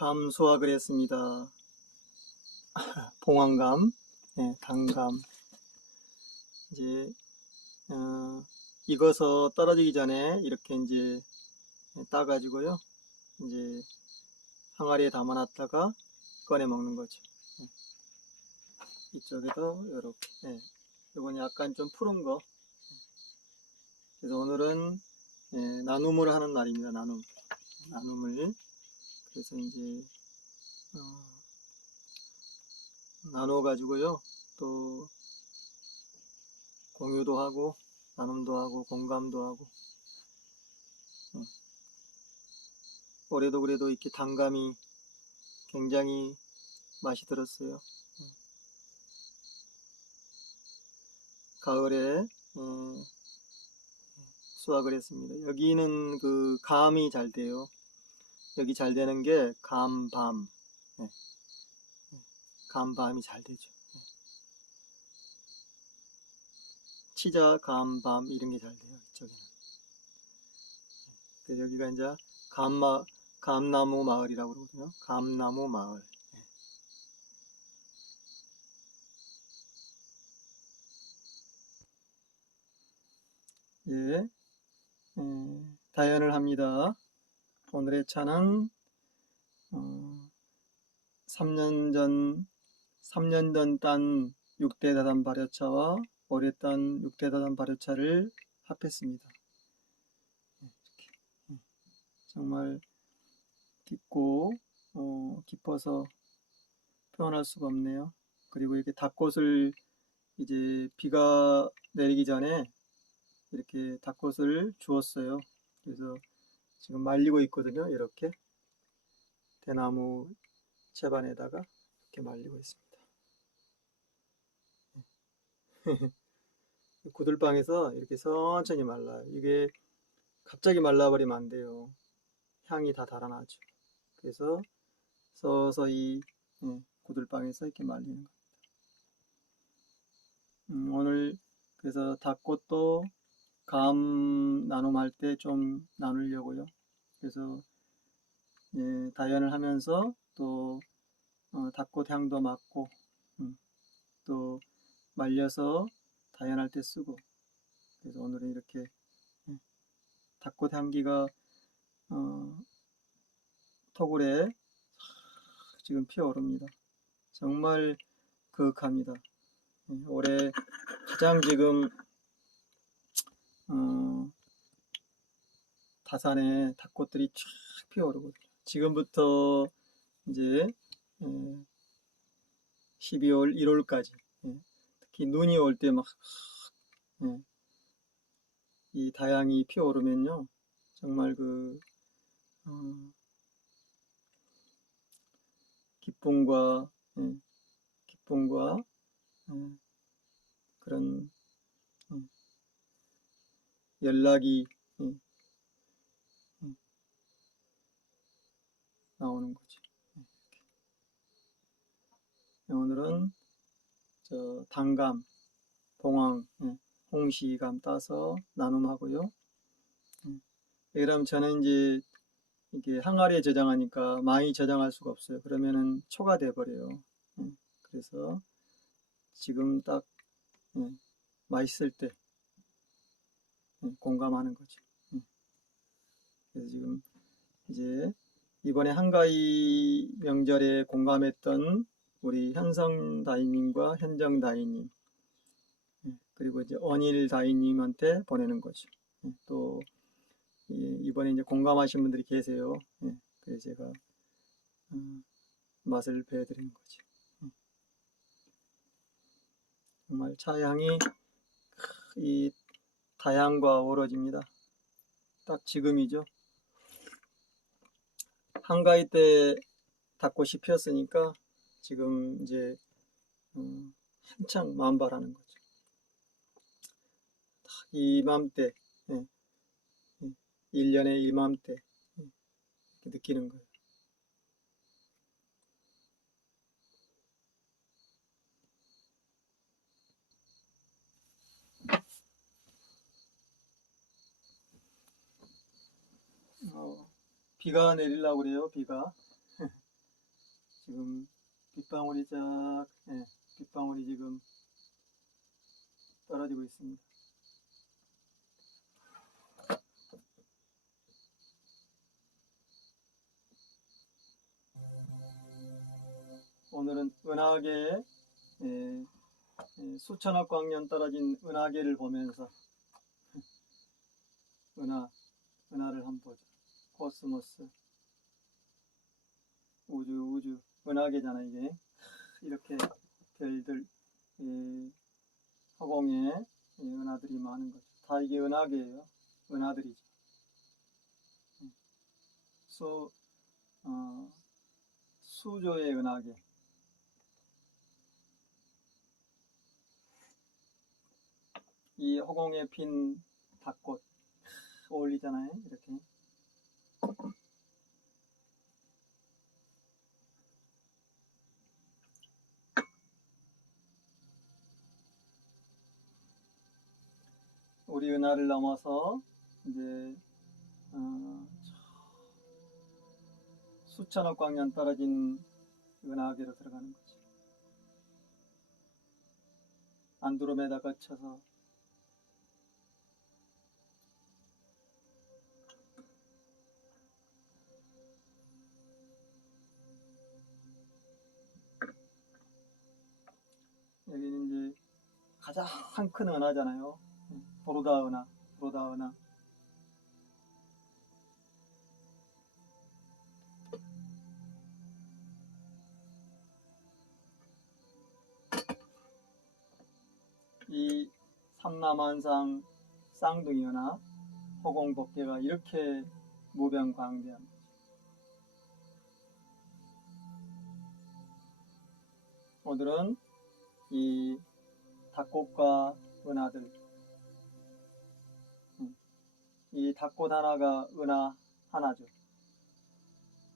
감 수확을 했습니다. 봉황감, 단감. 이제 익어서 떨어지기 전에 이렇게 이제 따가지고요. 이제 항아리에 담아놨다가 꺼내 먹는 거죠. 이쪽에도 이렇게. 이건 약간 좀 푸른 거. 그래서 오늘은 나눔을 하는 날입니다. 나눔을. 그래서 이제 나눠 가지고요. 또 공유도 하고 나눔도 하고 공감도 하고. 올해도 그래도 이렇게 단감이 굉장히 맛이 들었어요. 가을에 수확을 했습니다. 여기는 그 감이 잘 돼요. 여기 잘 되는 게 감밤. 감밤이 잘 되죠. 치자, 감밤 이런 게 잘 돼요. 이쪽에는. 그래서 여기가 이제 감나무 마을이라고 그러거든요. 감나무 마을. 예, 다연을 합니다. 오늘의 차는 3년 전 딴 6대 다단 발효차와 올해 딴 6대 다단 발효차를 합했습니다. 정말 깊고 깊어서 표현할 수가 없네요. 그리고 이렇게 닭꽃을 이제 비가 내리기 전에 이렇게 닭꽃을 주었어요. 그래서 지금 말리고 있거든요. 이렇게 대나무 채반에다가 이렇게 말리고 있습니다. 구들방에서 이렇게 천천히 말라요. 이게 갑자기 말라버리면 안 돼요. 향이 다 달아나죠. 그래서 서서히 구들방에서 이렇게 말리는 겁니다. 오늘 그래서 닭꽃도 감 나눔할 때 좀 나누려고요. 그래서 다연을 하면서 또 닭꽃 향도 맡고 또 말려서 다연할 때 쓰고. 그래서 오늘은 이렇게 닭꽃 향기가 토굴에 지금 피어오릅니다. 정말 그윽합니다. 올해 가장 지금 다산에 닭꽃들이 쫙 피어오르거든요. 지금부터 이제 12월, 1월까지 특히 눈이 올 때 막 이 다양이 피어오르면요, 정말 그 기쁨과 그런 연락이 나오는 거죠. 오늘은 저 단감, 봉황, 홍시감 따서 나눔하고요. 그럼 저는 이제 이게 항아리에 저장하니까 많이 저장할 수가 없어요. 그러면은 초가 돼버려요. 그래서 지금 딱 맛있을 때 공감하는 거죠. 그래서 지금 이제 이번에 한가위 명절에 공감했던 우리 현성 다이님과 현정 다이님, 그리고 이제 언일 다이님한테 보내는 거죠. 또 이번에 이제 공감하신 분들이 계세요. 그래서 제가 맛을 배워드리는 거죠. 정말 차향이 이 다향과 어우러집니다. 딱 지금이죠. 한가위 때 닭꽃이 피었으니까 지금 이제 한창 만발하는 거죠. 이맘때, 1년의 이맘때 느끼는 거예요. 비가 내리려고 그래요. 비가 지금 빗방울이 빗방울이 지금 떨어지고 있습니다. 오늘은 은하계, 수천억 광년 떨어진 은하계를 보면서 은하를 한번 보자. 코스모스, 우주, 은하계잖아 이게. 이렇게 별들, 허공에 은하들이 많은 거죠. 다 이게 은하계예요. 은하들이죠. 수조의 은하계. 이 허공에 핀 닭꽃 어울리잖아요. 이렇게. 우리 은하를 넘어서 이제 수천억 광년 떨어진 은하계로 들어가는 거죠. 안드로메다 거쳐서 여기는 이제 가장 큰 은하잖아요. 보로다 은하. 이 삼라만상 쌍둥이 은하, 허공 법계가 이렇게 무병광대한 거죠. 오늘은 이 닭꽃과 은하들, 이 닭꽃 하나가 은하 하나죠.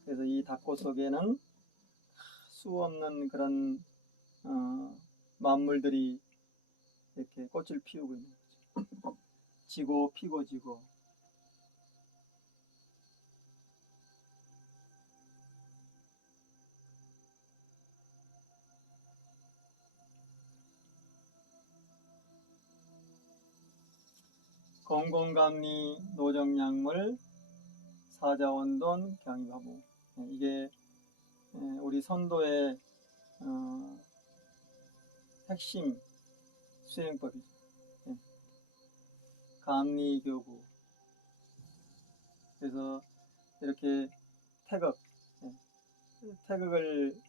그래서 이 닭꽃 속에는 수 없는 그런 만물들이 이렇게 꽃을 피우고 있는 거죠. 지고 피고 지고. 건공감리 노정약물 사자원돈 경이바보. 이게 우리 선도의 핵심 수행법이죠. 감리교구. 그래서 이렇게 태극을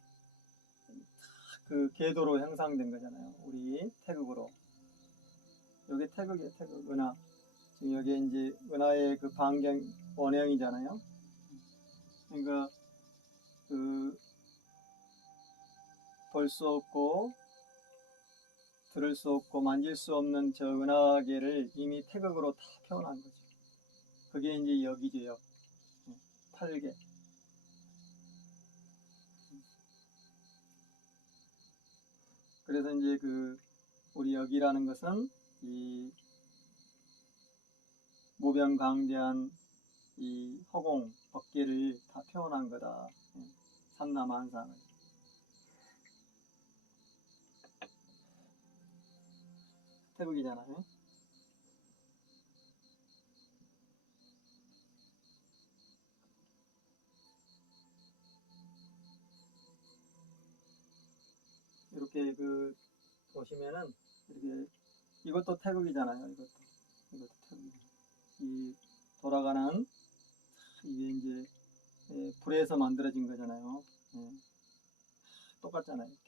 그 궤도로 형상된 거잖아요. 우리 태극으로. 여기 태극이에요. 태극 은하. 지금 여기 이제 은하의 그 반경 원형이잖아요. 그러니까 그 볼 수 없고 들을 수 없고 만질 수 없는 저 은하계를 이미 태극으로 다 표현한 거죠. 그게 이제 역이죠. 역. 8개. 그래서 이제 그 우리 역이라는 것은 이 무병강대한 이 허공 법계를 다 표현한 거다. 삼라만상을. 태극이잖아요. 이렇게 그 보시면은 이렇게 이것도 태극이잖아요. 이것도 태극. 이 돌아가는 이게 이제 불에서 만들어진 거잖아요. 똑같잖아요. 이렇게.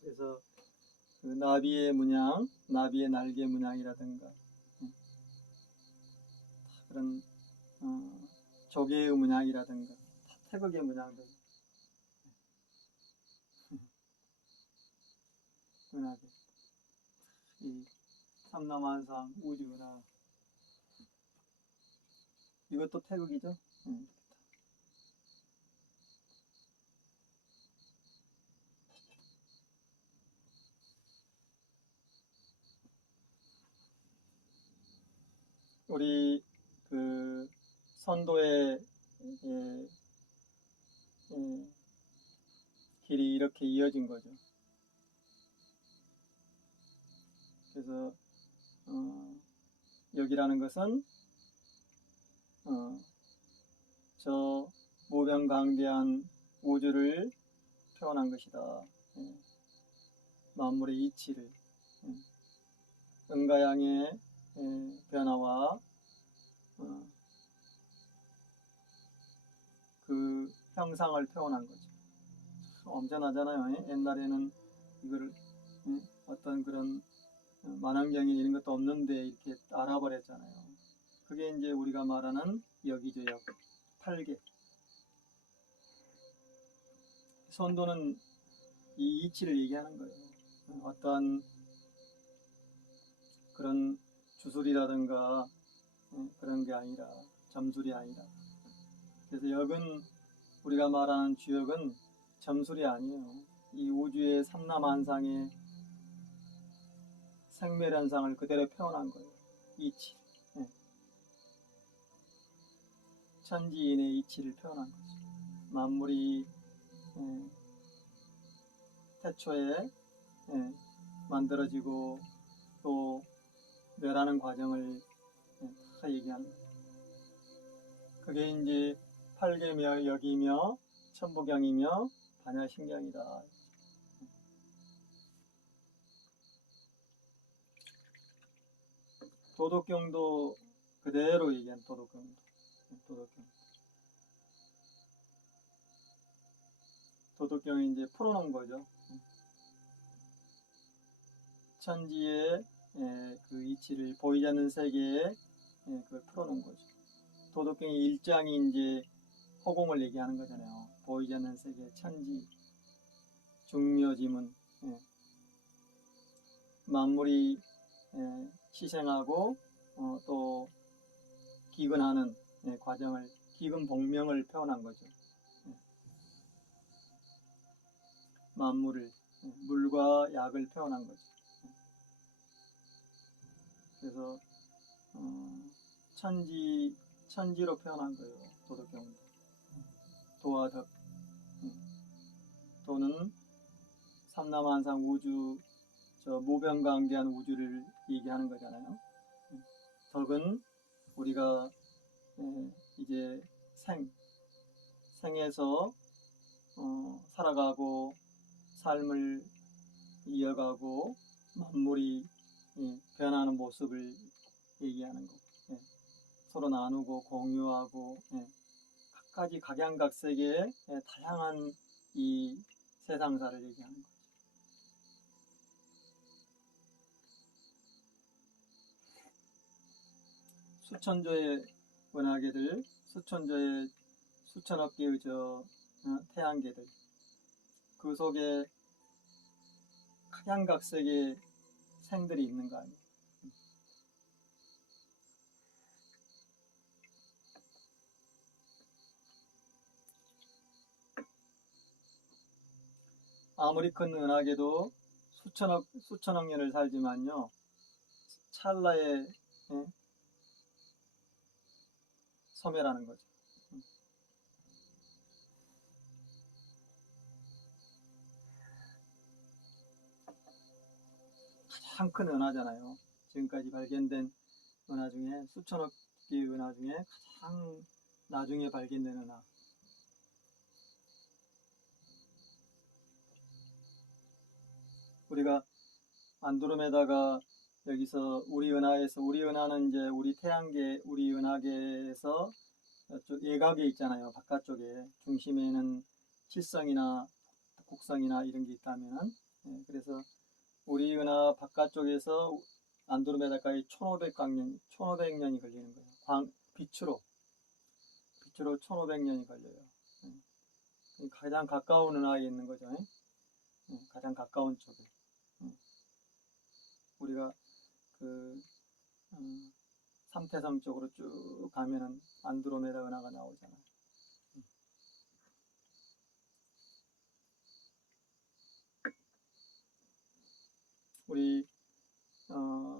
그래서 그 나비의 문양, 나비의 날개 문양이라든가 그런 조개의 문양이라든가 다 태극의 문양들. 은하계. 이 삼라만상 우주은하. 이것도 태극이죠. 우리 그 선도의 예, 예, 길이 이렇게 이어진 거죠. 그래서 여기라는 것은 저 무변강대한 우주를 표현한 것이다. 예, 만물의 이치를, 은가양의 변화와 그 형상을 표현한 거죠. 엄청나잖아요. 옛날에는 이거를 어떤 그런 만원경이 이런 것도 없는데 이렇게 알아버렸잖아요. 그게 이제 우리가 말하는 여기죠. 역 8개. 선도는 이 이치를 얘기하는 거예요. 어떠한 그런 주술이라든가 그런 게 아니라, 점술이 아니라. 그래서 역은, 우리가 말하는 주역은 점술이 아니에요. 이 우주의 삼라만상의 생멸현상을 그대로 표현한 거예요. 이치. 천지인의 이치를 표현한 거죠. 만물이 태초에 만들어지고 또 멸하는 과정을 다 얘기하는 거예요. 그게 이제 팔계며 역이며 천부경이며 반야신경이다. 도덕경도 그대로 얘기한 도덕경도. 도덕경이 이제 풀어놓은 거죠. 천지의 그 이치를 보이지 않는 세계에 그걸 풀어놓은 거죠. 도덕경의 1장이 이제 허공을 얘기하는 거잖아요. 보이지 않는 세계, 천지, 중묘지문, 만물이 희생하고 또 기근하는 과정을, 기근복명을 표현한 거죠. 만물을, 물과 약을 표현한 거죠. 그래서 천지로 표현한 거예요. 도덕경도. 도와 덕. 도는 삼라만상 우주, 저 무변강대한 우주를 얘기하는 거잖아요. 덕은 우리가 이제 생에서 살아가고 삶을 이어가고 만물이 변하는 모습을 얘기하는 거. 서로 나누고 공유하고 각가지 각양각색의 다양한 이 세상사를 얘기하는 거죠. 수천조의 은하계들, 수천조의 수천억 개의 태양계들, 그 속에 각양각색의 생들이 있는 거 아니에요. 아무리 큰 은하계도 수천억 년을 살지만요, 찰나에 소멸하는 거죠. 가장 큰 은하잖아요. 지금까지 발견된 은하 중에, 수천억 개의 은하 중에 가장 나중에 발견된 은하. 우리가 안드로메다가 여기서 우리 은하는 이제 우리 태양계, 우리 은하계에서 예각에 있잖아요. 바깥쪽에 중심에는 칠성이나 곡성이나 이런 게 있다면, 그래서 우리 은하 바깥쪽에서 안드로메다까지 1500년이 걸리는 거예요. 빛으로 1500년이 걸려요. 가장 가까운 은하에 있는 거죠. 가장 가까운 쪽에. 우리가 그 삼태성 쪽으로 쭉 가면은 안드로메다 은하가 나오잖아요. 우리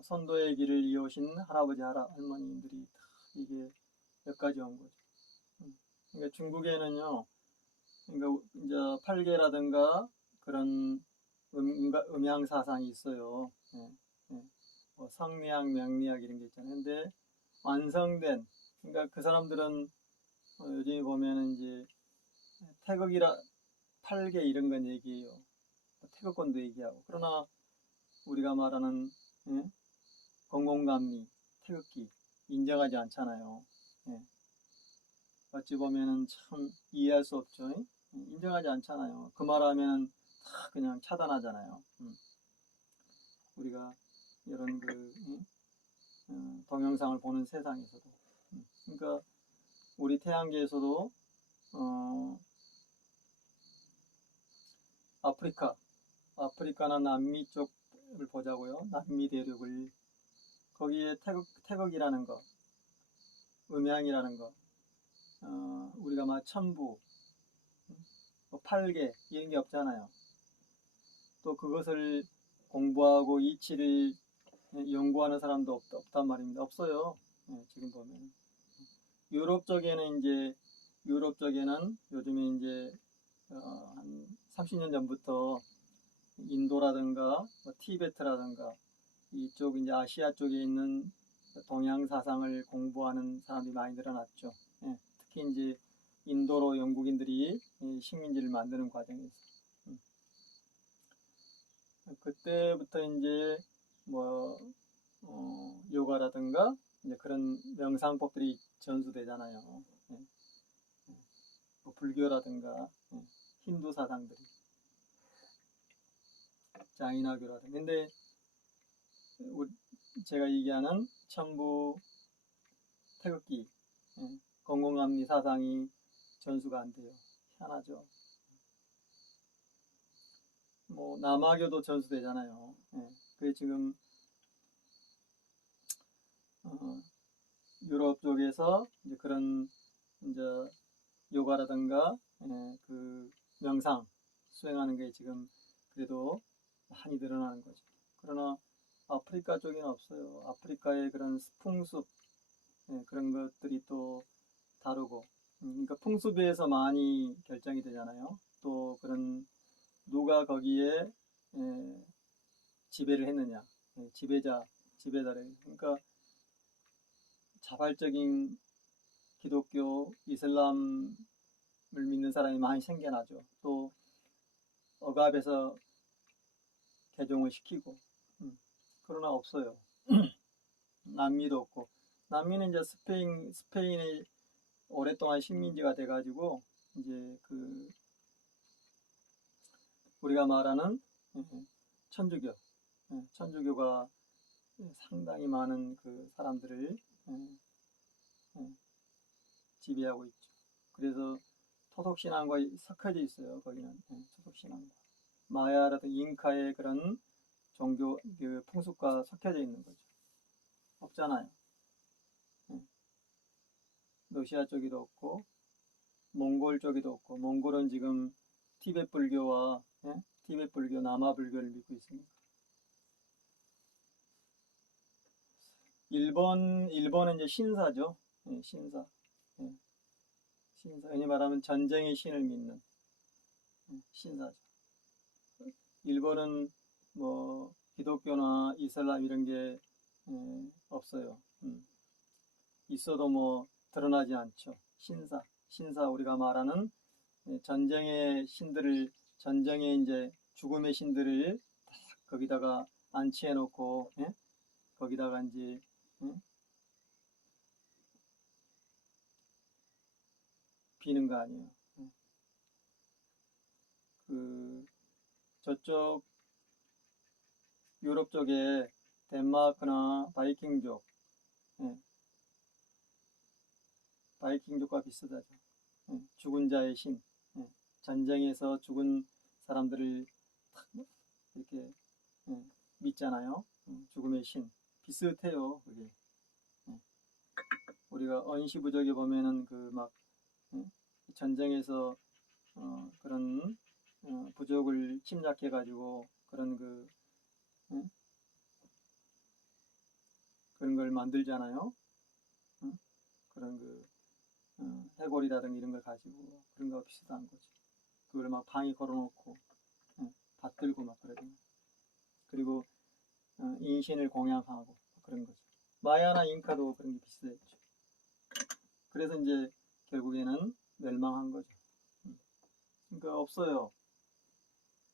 선도의 길을 이어오신 할아버지 할머니들이 다 이게 여기까지 온 거죠. 그러니까 중국에는요, 그러니까 이제 팔계라든가 그런 음양 사상이 있어요. 예, 예. 뭐 성리학, 명리학 이런 게 있잖아요. 근데 완성된, 그러니까 그 사람들은 요즘에 보면은 이제 태극이라 팔계 이런 건 얘기해요. 태극권도 얘기하고. 그러나 우리가 말하는 예? 공공감리, 태극기 인정하지 않잖아요. 예. 어찌 보면은 참 이해할 수 없죠. 인정하지 않잖아요. 그 말하면은 다 그냥 차단하잖아요. 우리가 이런 동영상을 보는 세상에서도. 그러니까 우리 태양계에서도 아프리카나 남미 쪽을 보자고요. 남미 대륙을 거기에 태극이라는 거, 음양이라는 거, 우리가 막 천부, 뭐 팔계 이런 게 없잖아요. 또 그것을 공부하고 이치를 연구하는 사람도 없단 말입니다. 없어요. 지금 보면 유럽 쪽에는 요즘에 이제 한 30년 전부터 인도라든가 뭐 티베트라든가 이쪽 이제 아시아 쪽에 있는 동양 사상을 공부하는 사람이 많이 늘어났죠. 특히 이제 인도로 영국인들이 식민지를 만드는 과정에서 그때부터 이제 뭐 요가라든가 이제 그런 명상법들이 전수되잖아요. 뭐 불교라든가 힌두 사상들이 자이나교라든가. 근데 제가 얘기하는 천부 태극기 공공감리 사상이 전수가 안 돼요. 희한하죠. 뭐 남아교도 전수되잖아요. 그게 지금 유럽 쪽에서 이제 그런 이제 요가라든가 그 명상 수행하는 게 지금 그래도 많이 늘어나는 거죠. 그러나 아프리카 쪽에는 없어요. 아프리카의 그런 풍습 그런 것들이 또 다르고 그러니까 풍습에서 많이 결정이 되잖아요. 또 그런 누가 거기에 지배를 했느냐, 지배자를. 그러니까 자발적인 기독교, 이슬람을 믿는 사람이 많이 생겨나죠. 또 억압에서 개종을 시키고, 그러나 없어요. 남미도 없고, 남미는 이제 스페인이 오랫동안 식민지가 돼가지고 이제 그 우리가 말하는 천주교가 상당히 많은 그 사람들을 지배하고 있죠. 그래서 토속신앙과 섞여져 있어요. 거기는 토속신앙과 마야라든 잉카의 그런 종교 그 풍습과 섞여져 있는 거죠. 없잖아요. 러시아 쪽에도 없고 몽골 쪽에도 없고 몽골은 지금 티베트 불교와 티베트 불교, 남아 불교를 믿고 있습니다. 일본은 이제 신사죠. 신사. 신사. 흔히 말하면 전쟁의 신을 믿는 신사죠. 일본은 뭐 기독교나 이슬람 이런 게 없어요. 있어도 뭐 드러나지 않죠. 신사 우리가 말하는 전쟁의 신들을 전쟁의 이제 죽음의 신들을 딱 거기다가 안치해 놓고 거기다가 이제 비는 거 아니에요. 그 저쪽 유럽 쪽에 덴마크나 바이킹족과 비슷하죠. 죽은 자의 신, 전쟁에서 죽은 사람들을 이렇게 믿잖아요. 죽음의 신 비슷해요. 그게 우리가 언시부족에 보면은 그 막 전쟁에서 그런 부족을 침략해가지고 그런 그런 걸 만들잖아요. 그런 해골이라든가 이런 걸 가지고 그런 거 비슷한 거죠. 그걸 막 방에 걸어놓고 받들고 막 그러거든요. 그리고 인신을 공양하고 그런 거죠. 마야나 잉카도 그런 게 비슷했죠. 그래서 이제 결국에는 멸망한 거죠. 그러니까 없어요.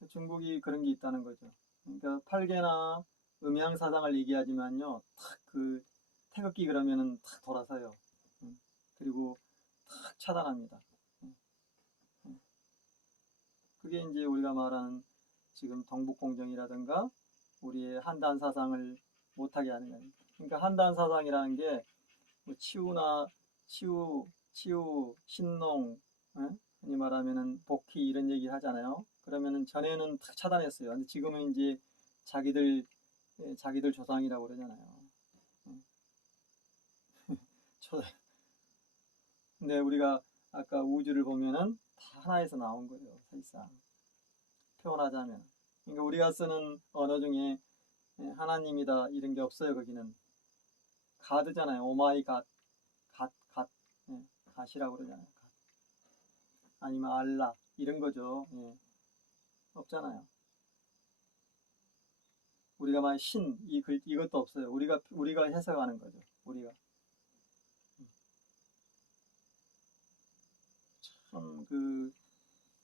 중국이 그런 게 있다는 거죠. 그러니까 팔계나 음양사상을 얘기하지만요, 탁 그 태극기 그러면은 탁 돌아서요. 그리고 탁 차단합니다. 그게 이제 우리가 말하는 지금 동북공정이라든가 우리의 한단 사상을 못하게 하는 거예요. 그러니까 한단 사상이라는 게 뭐 치유, 신농, 흔히 말하면은 복희 이런 얘기 하잖아요. 그러면은 전에는 탁 차단했어요. 근데 지금은 이제 자기들 조상이라고 그러잖아요. 근데 우리가 아까 우주를 보면은 다 하나에서 나온 거예요. 사실상 표현하자면. 그러니까 우리가 쓰는 언어 중에 하나님이다 이런 게 없어요. 거기는 가드잖아요. 오마이 갓, 갓이라고 그러잖아요. 갓. 아니면 알라 이런 거죠. 없잖아요. 우리가 말 신 이것도 없어요. 우리가 해석하는 거죠. 우리가 참 그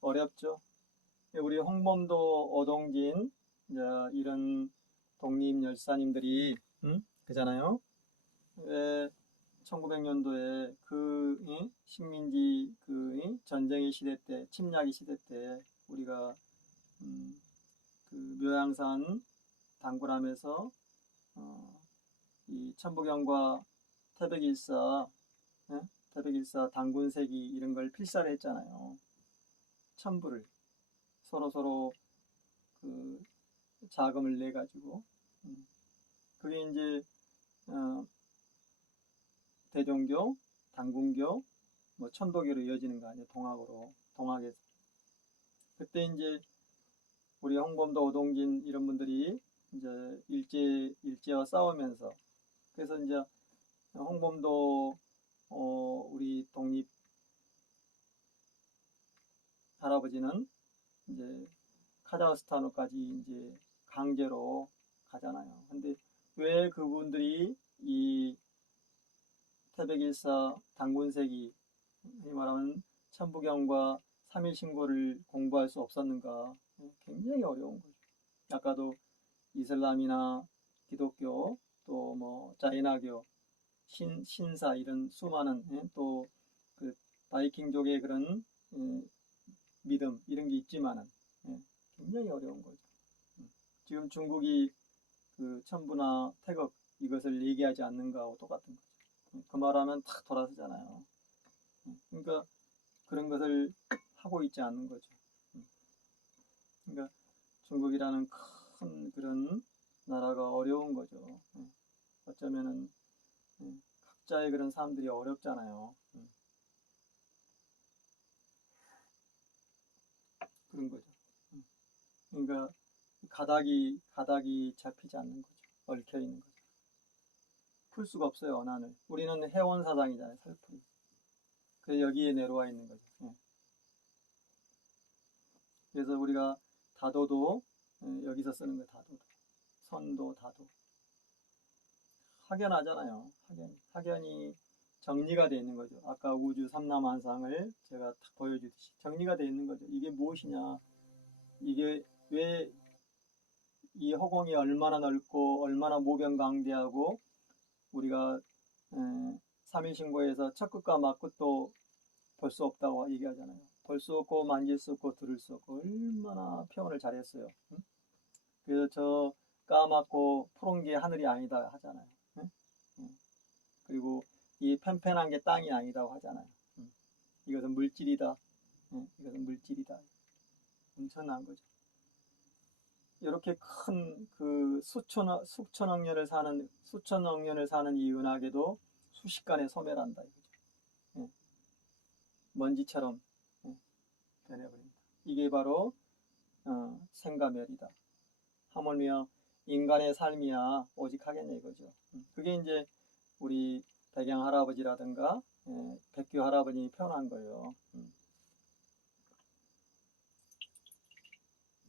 어렵죠. 우리 홍범도, 오동진 이제 이런 독립 열사님들이 그잖아요. 왜 1900년도에 식민지 전쟁의 시대 때, 침략의 시대 때 우리가 그 묘양산 당굴함에서 이 천부경과 태백일사, 태백일사 당군세기 이런 걸 필사를 했잖아요. 천부를 서로 그 자금을 내 가지고 그게 이제 대종교, 당군교, 뭐 천도교로 이어지는 거 아니에요. 동학에서. 그때 이제 우리 홍범도, 오동진 이런 분들이 이제 일제와 싸우면서 그래서 이제 홍범도 우리 독립 할아버지는 이제 카자흐스탄으로까지 이제 강제로 가잖아요. 근데 왜 그분들이 이 태백일사 당군세기 이 말하면 천부경과 삼일신고를 공부할 수 없었는가? 굉장히 어려운 거죠. 아까도 이슬람이나 기독교 또 뭐 자이나교 신사 이런 수많은 또 그 바이킹족의 그런 믿음 이런 게 있지만은 굉장히 어려운 거죠. 지금 중국이 그 천부나 태극 이것을 얘기하지 않는가 하고 똑같은 거죠. 그 말하면 탁 돌아서잖아요. 그러니까 그런 것을 하고 있지 않는 거죠. 그러니까 중국이라는 큰 그런 나라가 어려운 거죠. 어쩌면은 각자의 그런 사람들이 어렵잖아요. 그런 거죠. 그러니까 가닥이 잡히지 않는 거죠. 얽혀 있는 거죠. 풀 수가 없어요, 언안을. 우리는 해원 사상이잖아요, 살풀이. 그래서 여기에 내려와 있는 거죠. 그래서 우리가 다도도 여기서 쓰는 거예요, 다도도. 선도, 다도. 확연하잖아요. 확연이 정리가 되어 있는 거죠. 아까 우주 삼라만상을 제가 딱 보여주듯이 정리가 되어 있는 거죠. 이게 무엇이냐? 이게 왜 이 허공이 얼마나 넓고 얼마나 모변강대하고 우리가 삼일신고에서 첫 끝과 막 끝도 볼 수 없다고 얘기하잖아요. 볼 수 없고 만질 수 없고 들을 수 없고 얼마나 표현을 잘했어요. 그래서 저 까맣고 푸른 게 하늘이 아니다 하잖아요. 그리고 이 팽팽한 게 땅이 아니다고 하잖아요. 이것은 물질이다. 이것은 물질이다. 엄청난 거죠. 이렇게 큰 그 수천억 년을 사는 이 은하계도 순식간에 소멸한다 이거죠. 먼지처럼 변해버립니다. 이게 바로 생가멸이다. 하물며 인간의 삶이야 오직 하겠냐 이거죠. 그게 이제 우리 백양 할아버지라든가 백교 할아버님이 표현한 거예요.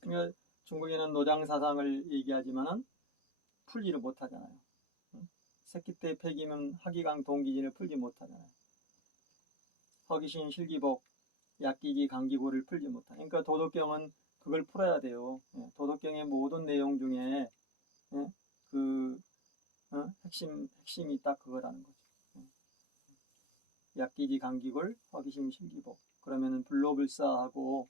그러니까 중국에는 노장 사상을 얘기하지만은 풀지를 못하잖아요. 새끼 때 폐기면 하기강 동기진을 풀지 못하잖아요. 허기신 실기복 약기지 강기고를 풀지 못하. 그러니까 도덕경은 그걸 풀어야 돼요. 도덕경의 모든 내용 중에 그 핵심이 딱 그거라는 거죠. 약기지 강기골 허기심 실기복. 그러면은 불로불사하고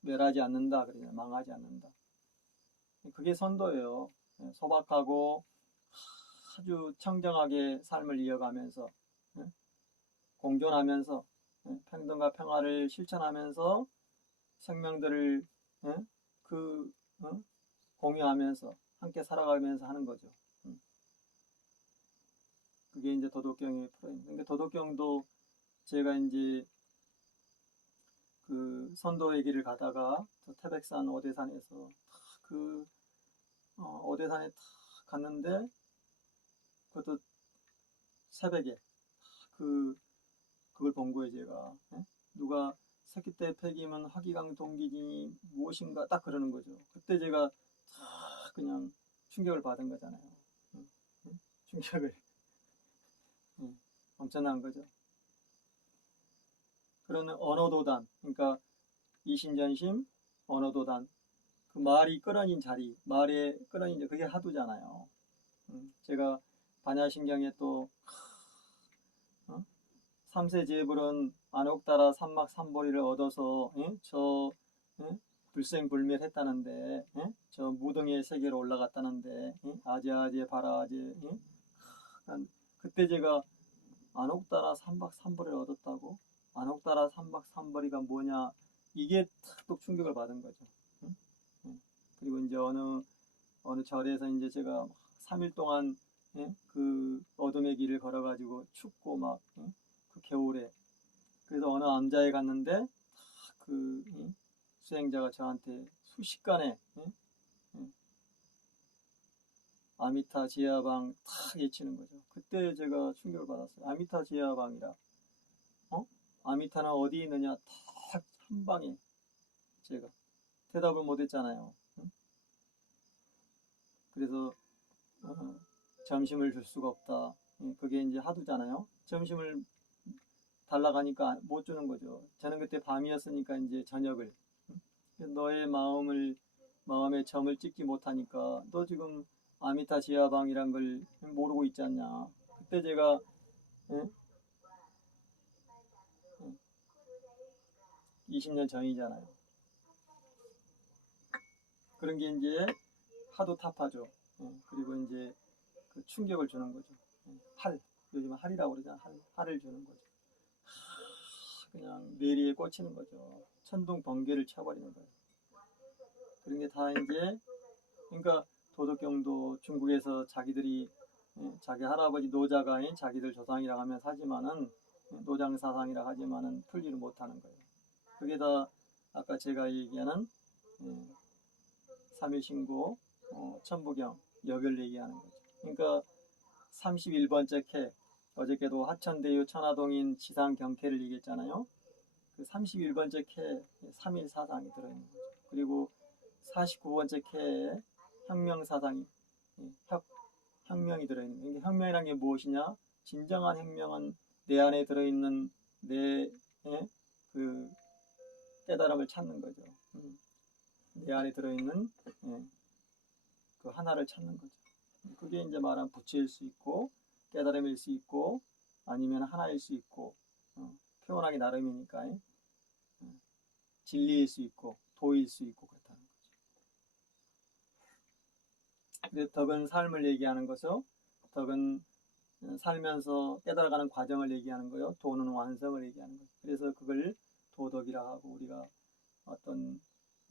멸하지 않는다. 그러냐 망하지 않는다. 그게 선도예요. 소박하고 아주 청정하게 삶을 이어가면서 공존하면서 평등과 평화를 실천하면서 생명들을 공유하면서 함께 살아가면서 하는 거죠. 그게 이제 도덕경의 프로입니다. 그러니까 도덕경도 제가 이제 그 선도의 길을 가다가 저 태백산 오대산에서 그 오대산에 탁 갔는데 그것도 새벽에 그걸 본 거예요. 제가 누가 새끼 때 폐기면 하기강 동기진이 무엇인가 딱 그러는 거죠. 그때 제가 탁 그냥 충격을 받은 거잖아요. 충격을 엄청난 거죠. 그러는 언어도단, 그러니까 이신전심, 언어도단, 그 말이 끌어진 자리, 말에 끌어진 그게 하두잖아요. 제가 반야신경에 또 삼세제불은 안옥따라 삼막삼보리를 얻어서 저 불생불멸했다는데 저 무등의 세계로 올라갔다는데 아제아제 바라아제 그때 제가 안옥따라 삼박삼보리를 얻었다고? 안옥따라 삼박삼보리가 뭐냐? 이게 탁 충격을 받은 거죠. 그리고 이제 어느 절에서 이제 제가 3일 동안 그 어둠의 길을 걸어가지고 춥고 막 그 겨울에 그래서 어느 암자에 갔는데 그 수행자가 저한테 순식간에 아미타 지하방 탁 예치는 거죠. 그때 제가 충격을 받았어요. 아미타 지하방이라 아미타는 어디 있느냐 탁 한 방에 제가 대답을 못했잖아요. 그래서 점심을 줄 수가 없다. 그게 이제 하두잖아요. 점심을 달라가니까 못 주는 거죠. 저는 그때 밤이었으니까 이제 저녁을 너의 마음에 점을 찍지 못하니까 너 지금 아미타 지하방이란 걸 모르고 있지 않냐. 그때 제가 20년 전이잖아요. 그런 게 이제 하도 타파죠. 그리고 이제 그 충격을 주는 거죠. 요즘 할이라고 그러잖아. 할을 주는 거죠. 그냥 뇌리에 꽂히는 거죠. 천둥 번개를 쳐버리는 거예요. 그런 게 다 이제 그러니까 도덕경도 중국에서 자기들이 자기 할아버지 노자가 자기들 조상이라고 하면서 하지만은 노장 사상이라고 하지만은 풀지를 못하는 거예요. 그게 다 아까 제가 얘기하는 삼일신고 천부경 역을 얘기하는 거죠. 그러니까 31번째 캐 어저께도 하천대유 천화동인 지상경캐를 얘기했잖아요. 그 31번째 캐에 3.1사상이 들어있는 거죠. 그리고 49번째 캐에 혁명사상이 혁명이 들어있는 거예요. 혁명이란 게 무엇이냐? 진정한 혁명은 내 안에 들어있는 내 그 깨달음을 찾는 거죠. 내 안에 들어있는 그 하나를 찾는 거죠. 그게 이제 말한 부처일 수 있고 깨달음일 수 있고 아니면 하나일 수 있고 표현하기 나름이니까 진리일 수 있고 도일 수 있고 그렇다는 거죠. 근데 덕은 삶을 얘기하는 거죠. 덕은 살면서 깨달아가는 과정을 얘기하는 거요. 도는 완성을 얘기하는 거죠. 그래서 그걸 도덕이라 하고 우리가 어떤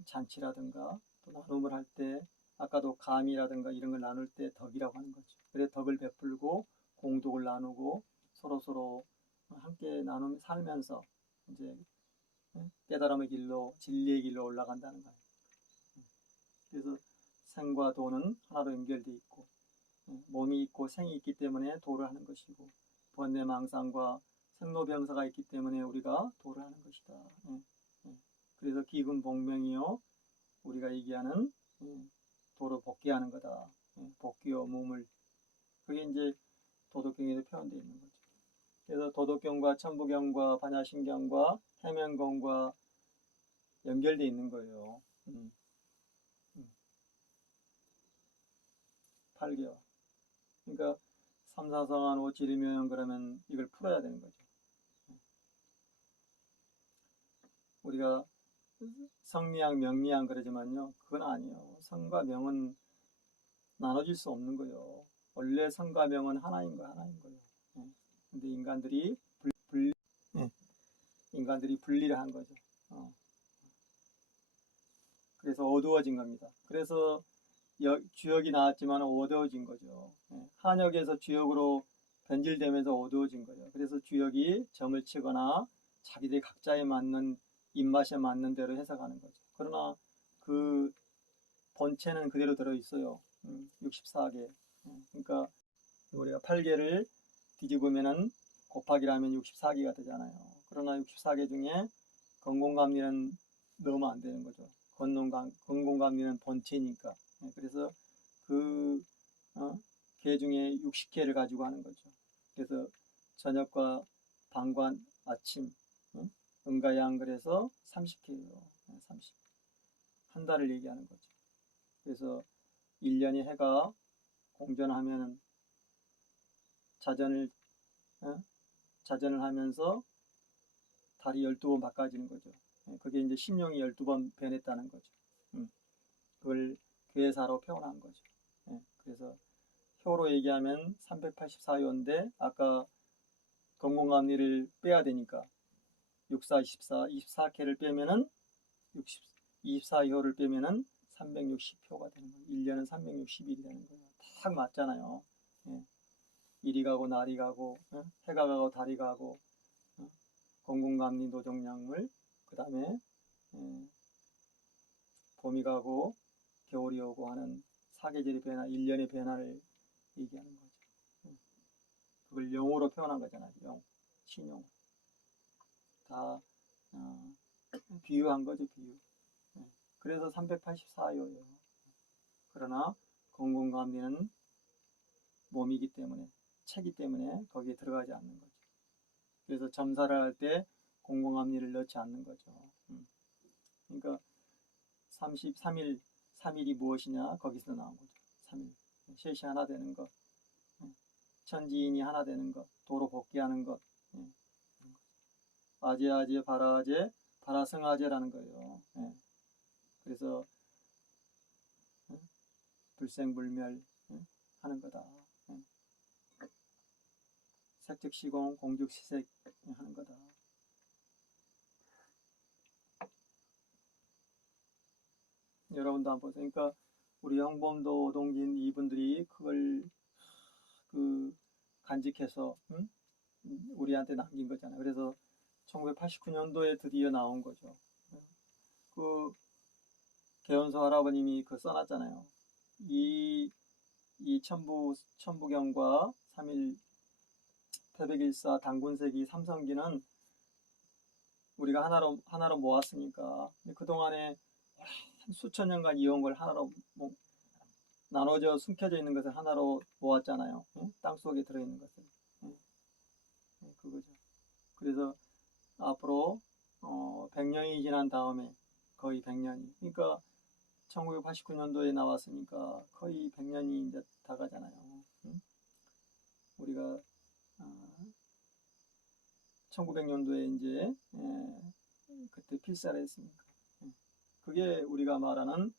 잔치라든가 또 나눔을 할 때 아까도 감이라든가 이런 걸 나눌 때 덕이라고 하는 거죠. 그래서 덕을 베풀고 공덕을 나누고 서로 함께 나누며 살면서 이제 깨달음의 길로 진리의 길로 올라간다는 거예요. 그래서 생과 도는 하나로 연결되어 있고 몸이 있고 생이 있기 때문에 도를 하는 것이고 번뇌망상과 생로병사가 있기 때문에 우리가 도를 하는 것이다. 예, 예. 그래서 기근복명이요 우리가 얘기하는 도로 복귀하는 거다. 복귀어 몸을 그게 이제 도덕경에도 표현되어 있는 거죠. 그래서 도덕경과 천부경과 반야심경과 해명경과 연결되어 있는 거예요. 8개월. 그러니까 3, 4성한 5, 7이면 그러면 이걸 풀어야 되는 거죠. 우리가 성리학, 명리학 그러지만요. 그건 아니에요. 성과 명은 나눠질 수 없는 거예요. 원래 성과 명은 하나인 거예요. 근데 인간들이 분리를 한 거죠. 그래서 어두워진 겁니다. 그래서 주역이 나왔지만 어두워진 거죠. 한역에서 주역으로 변질되면서 어두워진 거예요. 그래서 주역이 점을 치거나 자기들 각자에 맞는 입맛에 맞는 대로 해석하는 거죠. 그러나 그 본체는 그대로 들어있어요. 64개. 그러니까 우리가 8개를 뒤집으면은 곱하기라면 64개가 되잖아요. 그러나 64개 중에 건공감리는 넣으면 안 되는 거죠. 건공감리는 본체니까. 그래서 그 개 중에 60개를 가지고 하는 거죠. 그래서 저녁과 방관, 아침, 음가양 그래서 30개예요. 30. 한 달을 얘기하는 거죠. 그래서 1년이 해가 공전하면은 자전을 하면서 달이 12번 바꿔지는 거죠. 그게 이제 신용이 12번 변했다는 거죠. 그걸 괴사로 표현한 거죠. 그래서 효로 얘기하면 384효인데 아까 건공감리를 빼야 되니까 64, 24, 24개를 빼면은 24효를 빼면은 360효가 되는 거예요. 1년은 360일이 되는 거예요. 딱 맞잖아요. 이리 가고 날이 가고 해가 가고 달이 가고 건공감리 노정약물 그 다음에 봄이 가고 겨울이 오고 하는 사계절의 변화, 1년의 변화를 얘기하는 거죠. 그걸 영어로 표현한 거잖아요. 신용. 다 비유한 거죠. 비유. 그래서 384요예요. 그러나 건공감리는 몸이기 때문에 체기 때문에 거기에 들어가지 않는 거죠. 그래서 점사를 할 때 공공감리를 넣지 않는 거죠. 그러니까 33일, 3일이 무엇이냐 거기서 나온 거죠. 3일. 셋이 하나 되는 것, 천지인이 하나 되는 것, 도로 복귀하는 것, 아제아제, 바라아제, 바라성아제라는 거예요. 그래서 불생불멸 하는 거다. 색즉시공, 공즉시색 하는 거다. 여러분도 한번 보세요. 그러니까 우리 영범도 오동진 이분들이 그걸 간직해서 우리한테 남긴 거잖아요. 그래서 1989년도에 드디어 나온 거죠. 그 개원소 할아버님이 그 써놨잖아요. 이 천부경과 3일 태백일사 당군세기 삼성기는 우리가 하나로 모았으니까 그동안에 수천 년간 이어온 걸 하나로 나눠져 숨겨져 있는 것을 하나로 모았잖아요. 땅속에 들어있는 것을. 그거죠. 그래서 앞으로 100년이 지난 다음에 거의 100년이 그러니까 1989년도에 나왔으니까 거의 100년이 이제 다 가잖아요. 우리가 1900년도에 이제 그때 필사를 했으니까 그게 우리가 말하는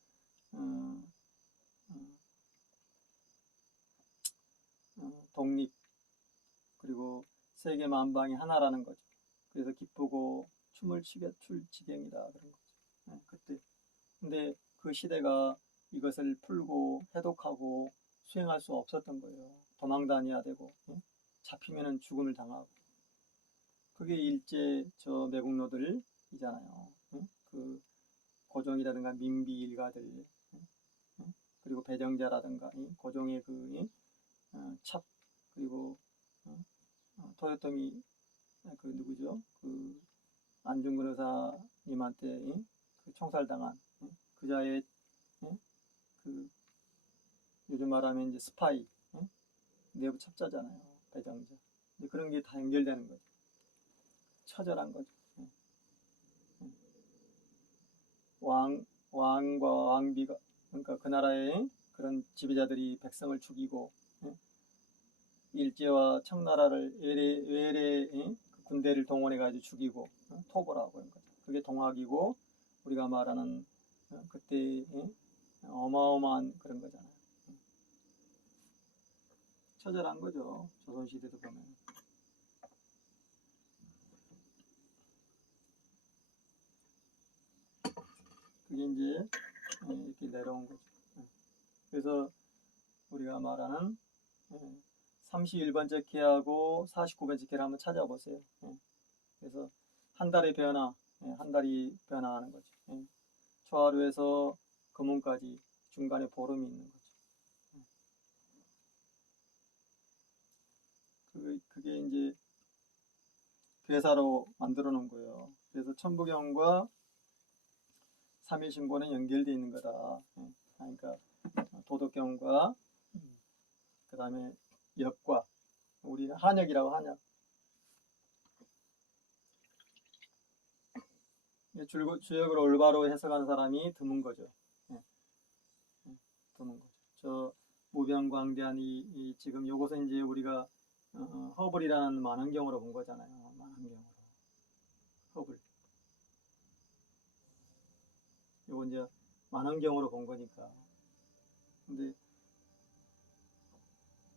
독립 그리고 세계 만방이 하나라는 거죠. 그래서 기쁘고 춤을 출 지경이다 그런 거죠. 그때 근데 그 시대가 이것을 풀고 해독하고 수행할 수 없었던 거예요. 도망 다녀야 되고 잡히면은 죽음을 당하고 그게 일제 저 매국노들이잖아요. 그 고종이라든가 민비 일가들 그리고 배정자라든가 고종의 첩 그리고 토요토미 그 누구죠? 그 안중근 의사님한테 그 총살당한 그자의 그 요즘 말하면 이제 스파이 내부 첩자잖아요. 배정자. 이제 그런 게 다 연결되는 거죠. 처절한 거죠. 왕과 왕비가 그러니까 그 나라의 그런 지배자들이 백성을 죽이고 일제와 청나라를 외래 그 군대를 동원해 가지고 죽이고 토벌하고 그런 거죠. 그게 동학이고 우리가 말하는 그때 어마어마한 그런 거잖아요. 처절한 거죠. 조선시대도 보면. 그게 이제 이렇게 내려온 거죠. 그래서 우리가 말하는 31번째 개하고 49번째 개를 한번 찾아보세요. 그래서 한 달의 변화, 한 달이 변화하는 거죠. 초하루에서 금운까지 중간에 보름이 있는 거죠. 그게 이제 괴사로 만들어 놓은 거예요. 그래서 천부경과 삼일신고는 연결되어 있는 거다. 그러니까 도덕경과 그 다음에 역과 우리는 한역이라고 한역. 주역을 올바로 해석하는 사람이 드문 거죠. 드문 거죠. 저 무병광대한 이 지금 요것은 이제 우리가 허블이라는 만원경으로 본 거잖아요. 만원경으로 허블. 요거 이제 만원경으로 본 거니까. 근데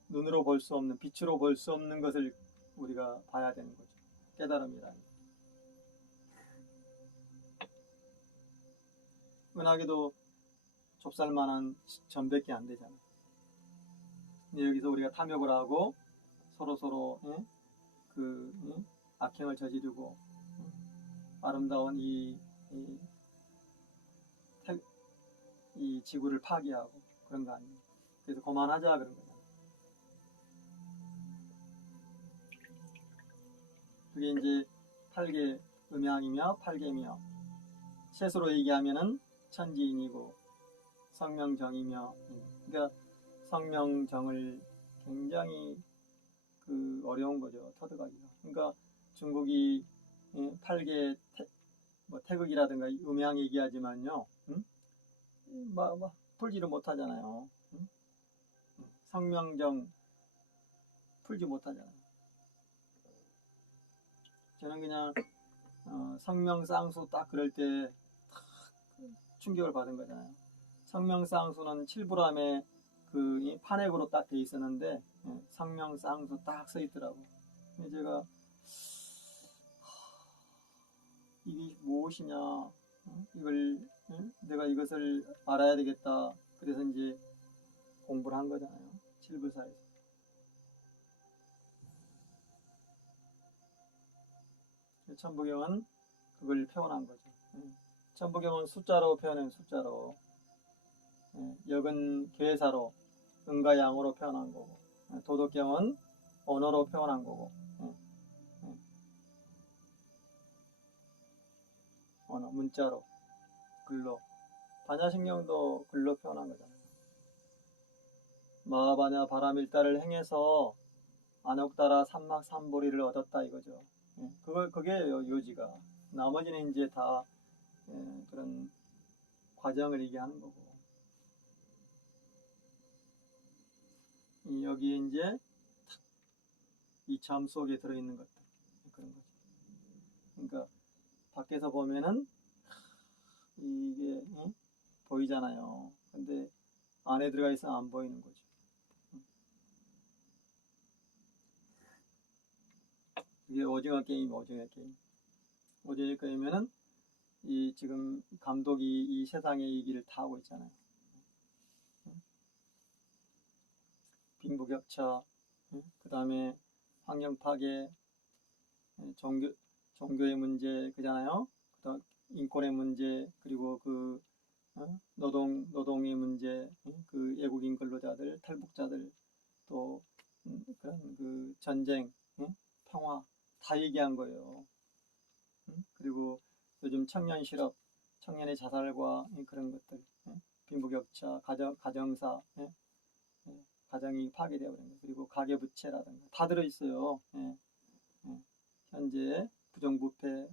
눈으로 볼 수 없는, 빛으로 볼 수 없는 것을 우리가 봐야 되는 거죠. 깨달음이라는 거. 은하계도 좁쌀만한 점밖에 안 되잖아. 근데 여기서 우리가 탐욕을 하고 서로 악행을 저지르고 아름다운 이 지구를 파괴하고 그런 거 아니에요. 그래서 그만하자 그런 거잖아. 그게 이제 8개 음양이며 8개며 셋으로 얘기하면은 천지인이고 성명정이며 그러니까 성명정을 굉장히 그 어려운 거죠. 터득하기가. 그러니까 중국이 8개 태극이라든가 음양 얘기하지만요. 풀지를 못하잖아요. 성명정 풀지 못하잖아요. 저는 그냥 성명쌍수 딱 그럴 때 충격을 받은 거잖아요. 성명쌍수는 7불암에 그 판액으로 딱 돼 있었는데 성명쌍수 딱 써 있더라고. 제가 이게 무엇이냐, 이걸 내가 이것을 알아야 되겠다. 그래서 이제 공부를 한 거잖아요. 7불사에서. 천부경은 그걸 표현한 거죠. 천부경은 숫자로 표현한 숫자로, 역은 괴사로, 음과 양으로 표현한 거고, 도덕경은 언어로 표현한 거고, 언어, 문자로, 글로, 반야신경도 글로 표현한 거잖아요. 마하바냐 바람일다를 행해서 안옥따라 삼막삼보리를 얻었다 이거죠. 그게 요지가. 나머지는 이제 다 그런 과정을 얘기하는 거고. 여기에 이제 이 점 속에 들어있는 것들 그런 거죠. 그러니까 밖에서 보면은 이게 보이잖아요. 근데 안에 들어가 있으면 안 보이는 거죠. 이게 오징어 게임, 오징어 게임. 오징어 게임이면은 이 지금 감독이 이 세상의 이 길을 타고 있잖아요. 빈부격차, 그 다음에 환경 파괴, 종교의 문제 그잖아요. 그다음 인권의 문제, 그리고 그 노동의 문제, 그 외국인 근로자들, 탈북자들, 또 그런 그 전쟁, 평화, 다 얘기한 거예요. 그리고 요즘 청년 실업, 청년의 자살과 그런 것들, 빈부격차, 가정사, 가정이 파괴되어 버린 거, 그리고 가계부채라든가 다 들어있어요. 현재 부정부패.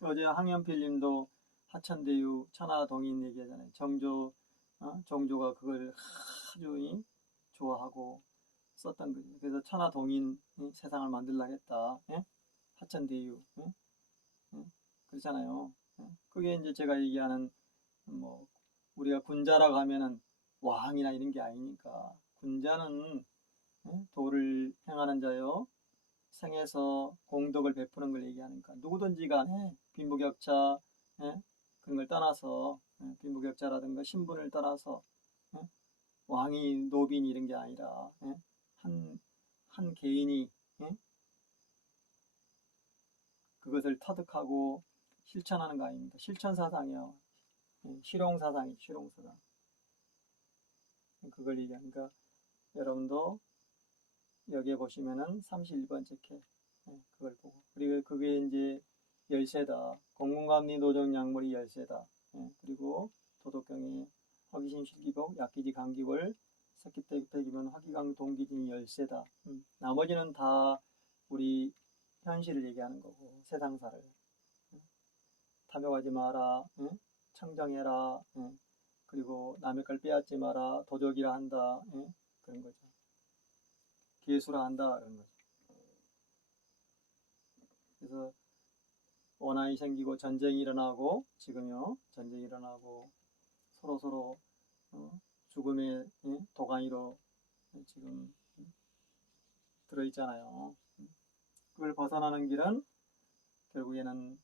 어제 황현필님도 하천대유 천하동인 얘기하잖아요. 정조가 그걸 아주 좋아하고 썼던 거죠. 그래서 천하동인 세상을 만들려고 했다. 하천대유. 그렇잖아요. 그게 이제 제가 얘기하는 뭐 우리가 군자라고 하면은 왕이나 이런 게 아니니까, 군자는 도를 행하는 자요, 생에서 공덕을 베푸는 걸 얘기하니까, 누구든지 간에 빈부격차, 그런 걸 떠나서, 빈부격차라든가 신분을 떠나서 왕이 노빈이 이런 게 아니라 한 개인이 그것을 터득하고 실천하는 거 아닙니까? 실천사상이요. 실용사상이 실용사상. 그걸 얘기하니까 여러분도 여기에 보시면은 31번 책에 그걸 보고, 그리고 그게 이제 열쇠다. 공공감리 노정 약물이 열쇠다. 그리고 도덕경에 허기심 실기복 약기지 감기월 석기태기면 화기강 동기진이 열쇠다. 나머지는 다 우리 현실을 얘기하는 거고, 세상사를. 탐욕하지 마라, 청정해라, 그리고 남의 걸 빼앗지 마라, 도적이라 한다, 그런 거죠. 기회수라 한다, 그런 거죠. 그래서 원한이 생기고 전쟁이 일어나고, 지금요 전쟁이 일어나고 서로 죽음의 도가니로 지금 들어있잖아요. 그걸 벗어나는 길은 결국에는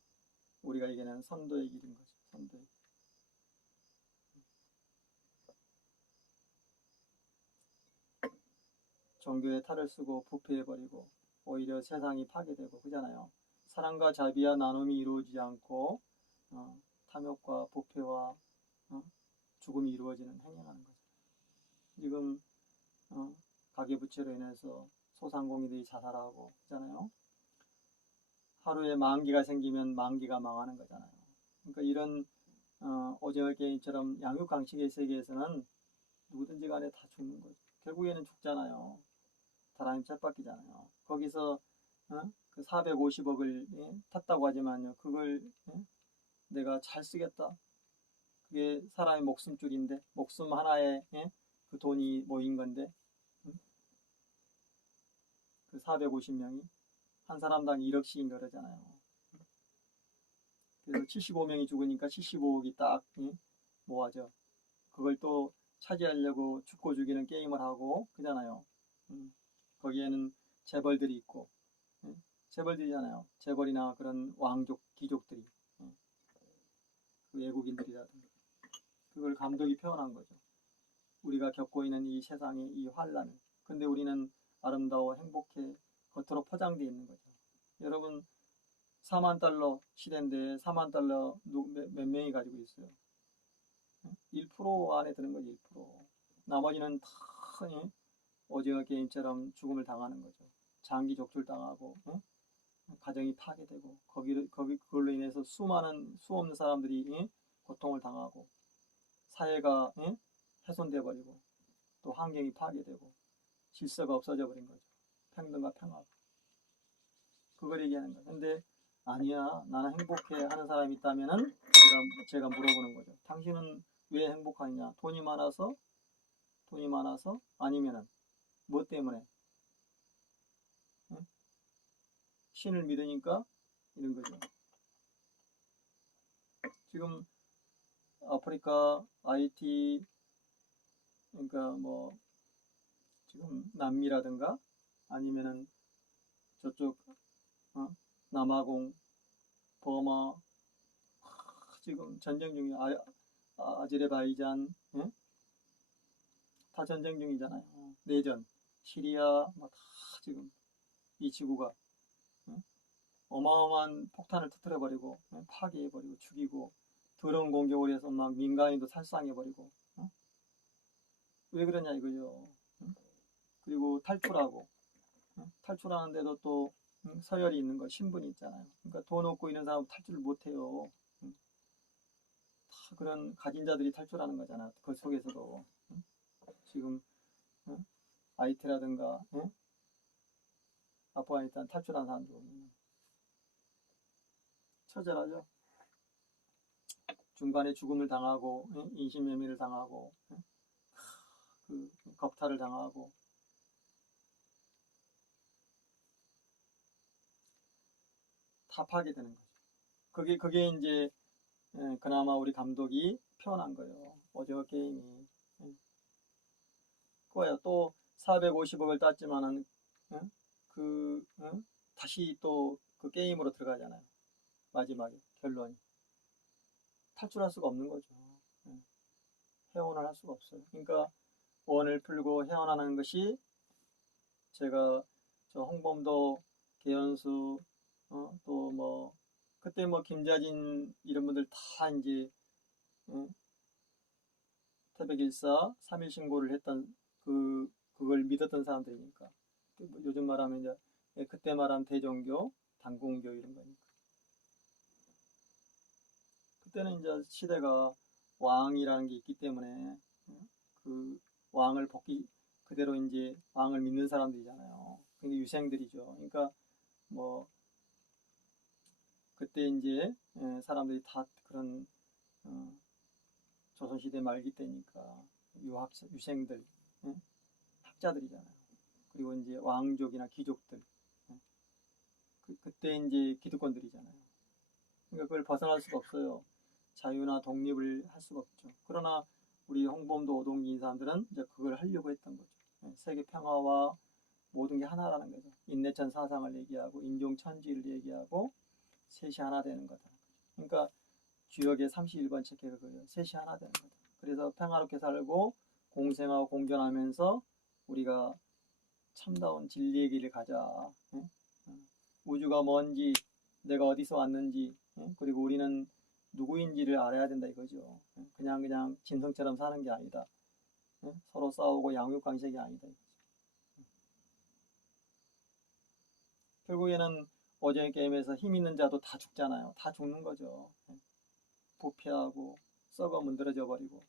우리가 얘기하는 선도의 길인 거죠. 선도의 길. 종교의 탈을 쓰고 부패해버리고 오히려 세상이 파괴되고 그러잖아요. 사랑과 자비와 나눔이 이루어지지 않고 탐욕과 부패와 죽음이 이루어지는 행행하는 거죠. 지금 가계부채로 인해서 소상공인들이 자살하고 그러잖아요. 하루에 만기가 생기면 만기가 망하는 거잖아요. 그러니까 이런 오징어 게임처럼 양육강식의 세계에서는 누구든지 간에 다 죽는 거죠. 결국에는 죽잖아요. 다라님 쳇바퀴잖아요. 거기서 그 450억을 탔다고 하지만요, 그걸 내가 잘 쓰겠다. 그게 사람의 목숨줄인데, 목숨 하나에 그 돈이 모인 건데, 그 450명이 한 사람당 1억씩인 거잖아요. 그래서 75명이 죽으니까 75억이 딱 모아져. 그걸 또 차지하려고 죽고 죽이는 게임을 하고 그러잖아요. 거기에는 재벌들이 있고, 재벌들이잖아요. 재벌이나 그런 왕족, 귀족들이, 외국인들이라든가. 그걸 감독이 표현한 거죠. 우리가 겪고 있는 이 세상의 이 환란을. 근데 우리는 아름다워 행복해 겉으로 포장되어 있는 거죠. 여러분 4만 달러 시대인데 4만 달러 몇 명이 가지고 있어요? 1% 안에 드는 거죠. 1%. 나머지는 다 오징어 게임처럼 죽음을 당하는 거죠. 장기 적출당하고 가정이 파괴되고 그걸로 인해서 수 없는 사람들이 고통을 당하고 사회가 훼손돼 버리고 또 환경이 파괴되고 질서가 없어져 버린 거죠. 평등과 평화가. 그걸 얘기하는 거예요. 근데 아니야, 나는 행복해 하는 사람이 있다면은 제가 물어보는 거죠. 당신은 왜 행복하냐? 돈이 많아서? 아니면은 뭐 때문에? 신을 믿으니까 이런 거죠. 지금 아프리카 IT, 그러니까 뭐 지금 남미라든가 아니면은 저쪽 남아공, 버마, 지금 전쟁 중이 아제르바이잔, 다 전쟁 중이잖아요. 내전, 시리아, 뭐 다 지금 이 지구가 어마어마한 폭탄을 터뜨려버리고 파괴해버리고 죽이고 드론 공격을 해서 막 민간인도 살상해버리고 왜 그러냐 이거죠. 그리고 탈출하고 탈출하는데도 또 서열이 있는 거, 신분이 있잖아요. 그러니까 돈 없고 이런 사람 탈출을 못해요. 다 그런 가진 자들이 탈출하는 거잖아. 그 속에서도 지금 IT라든가 아프가니스탄 탈출한 사람도 처절하죠. 중간에 죽음을 당하고 인신매매를 당하고 그 겁탈을 당하고 답하게 되는 거죠. 그게 이제 그나마 우리 감독이 표현한 거예요. 오징어 게임이 그거야. 또 450억을 땄지만은 다시 또 그 게임으로 들어가잖아요. 마지막에 결론이 탈출할 수가 없는 거죠. 헤어날 할 수가 없어요. 그러니까 원을 풀고 헤어나는 것이 제가 저 홍범도, 계현수 또 뭐 그때 뭐 김자진 이런 분들 다 이제 태백일사 3일 신고를 했던 그걸 믿었던 사람들이니까 뭐 요즘 말하면 이제 그때 말하면 대종교, 당공교 이런 거니까 그때는 이제 시대가 왕이라는 게 있기 때문에 그 왕을 복귀 그대로 이제 왕을 믿는 사람들이잖아요. 근데 유생들이죠. 그러니까 뭐 그때 이제 사람들이 다 그런 조선시대 말기 때니까 유생들 학자들이잖아요. 그리고 이제 왕족이나 귀족들 그때 이제 기득권들이잖아요. 그러니까 그걸 벗어날 수가 없어요. 자유나 독립을 할 수가 없죠. 그러나 우리 홍범도 오동기 이 사람들은 이제 그걸 하려고 했던 거죠. 세계 평화와 모든 게 하나라는 거죠. 인내천 사상을 얘기하고 인종천지를 얘기하고 셋이 하나 되는 거다. 그러니까 주역의 31번 책회가 그래요. 셋이 하나 되는 거다. 그래서 평화롭게 살고 공생하고 공존하면서 우리가 참다운 진리의 길을 가자. 우주가 뭔지, 내가 어디서 왔는지, 그리고 우리는 누구인지를 알아야 된다 이거죠. 그냥 짐승처럼 사는 게 아니다. 서로 싸우고 양육관식이 아니다. 결국에는 오징어 게임에서 힘 있는 자도 다 죽잖아요. 다 죽는 거죠. 부패하고 썩어 문드러져 버리고.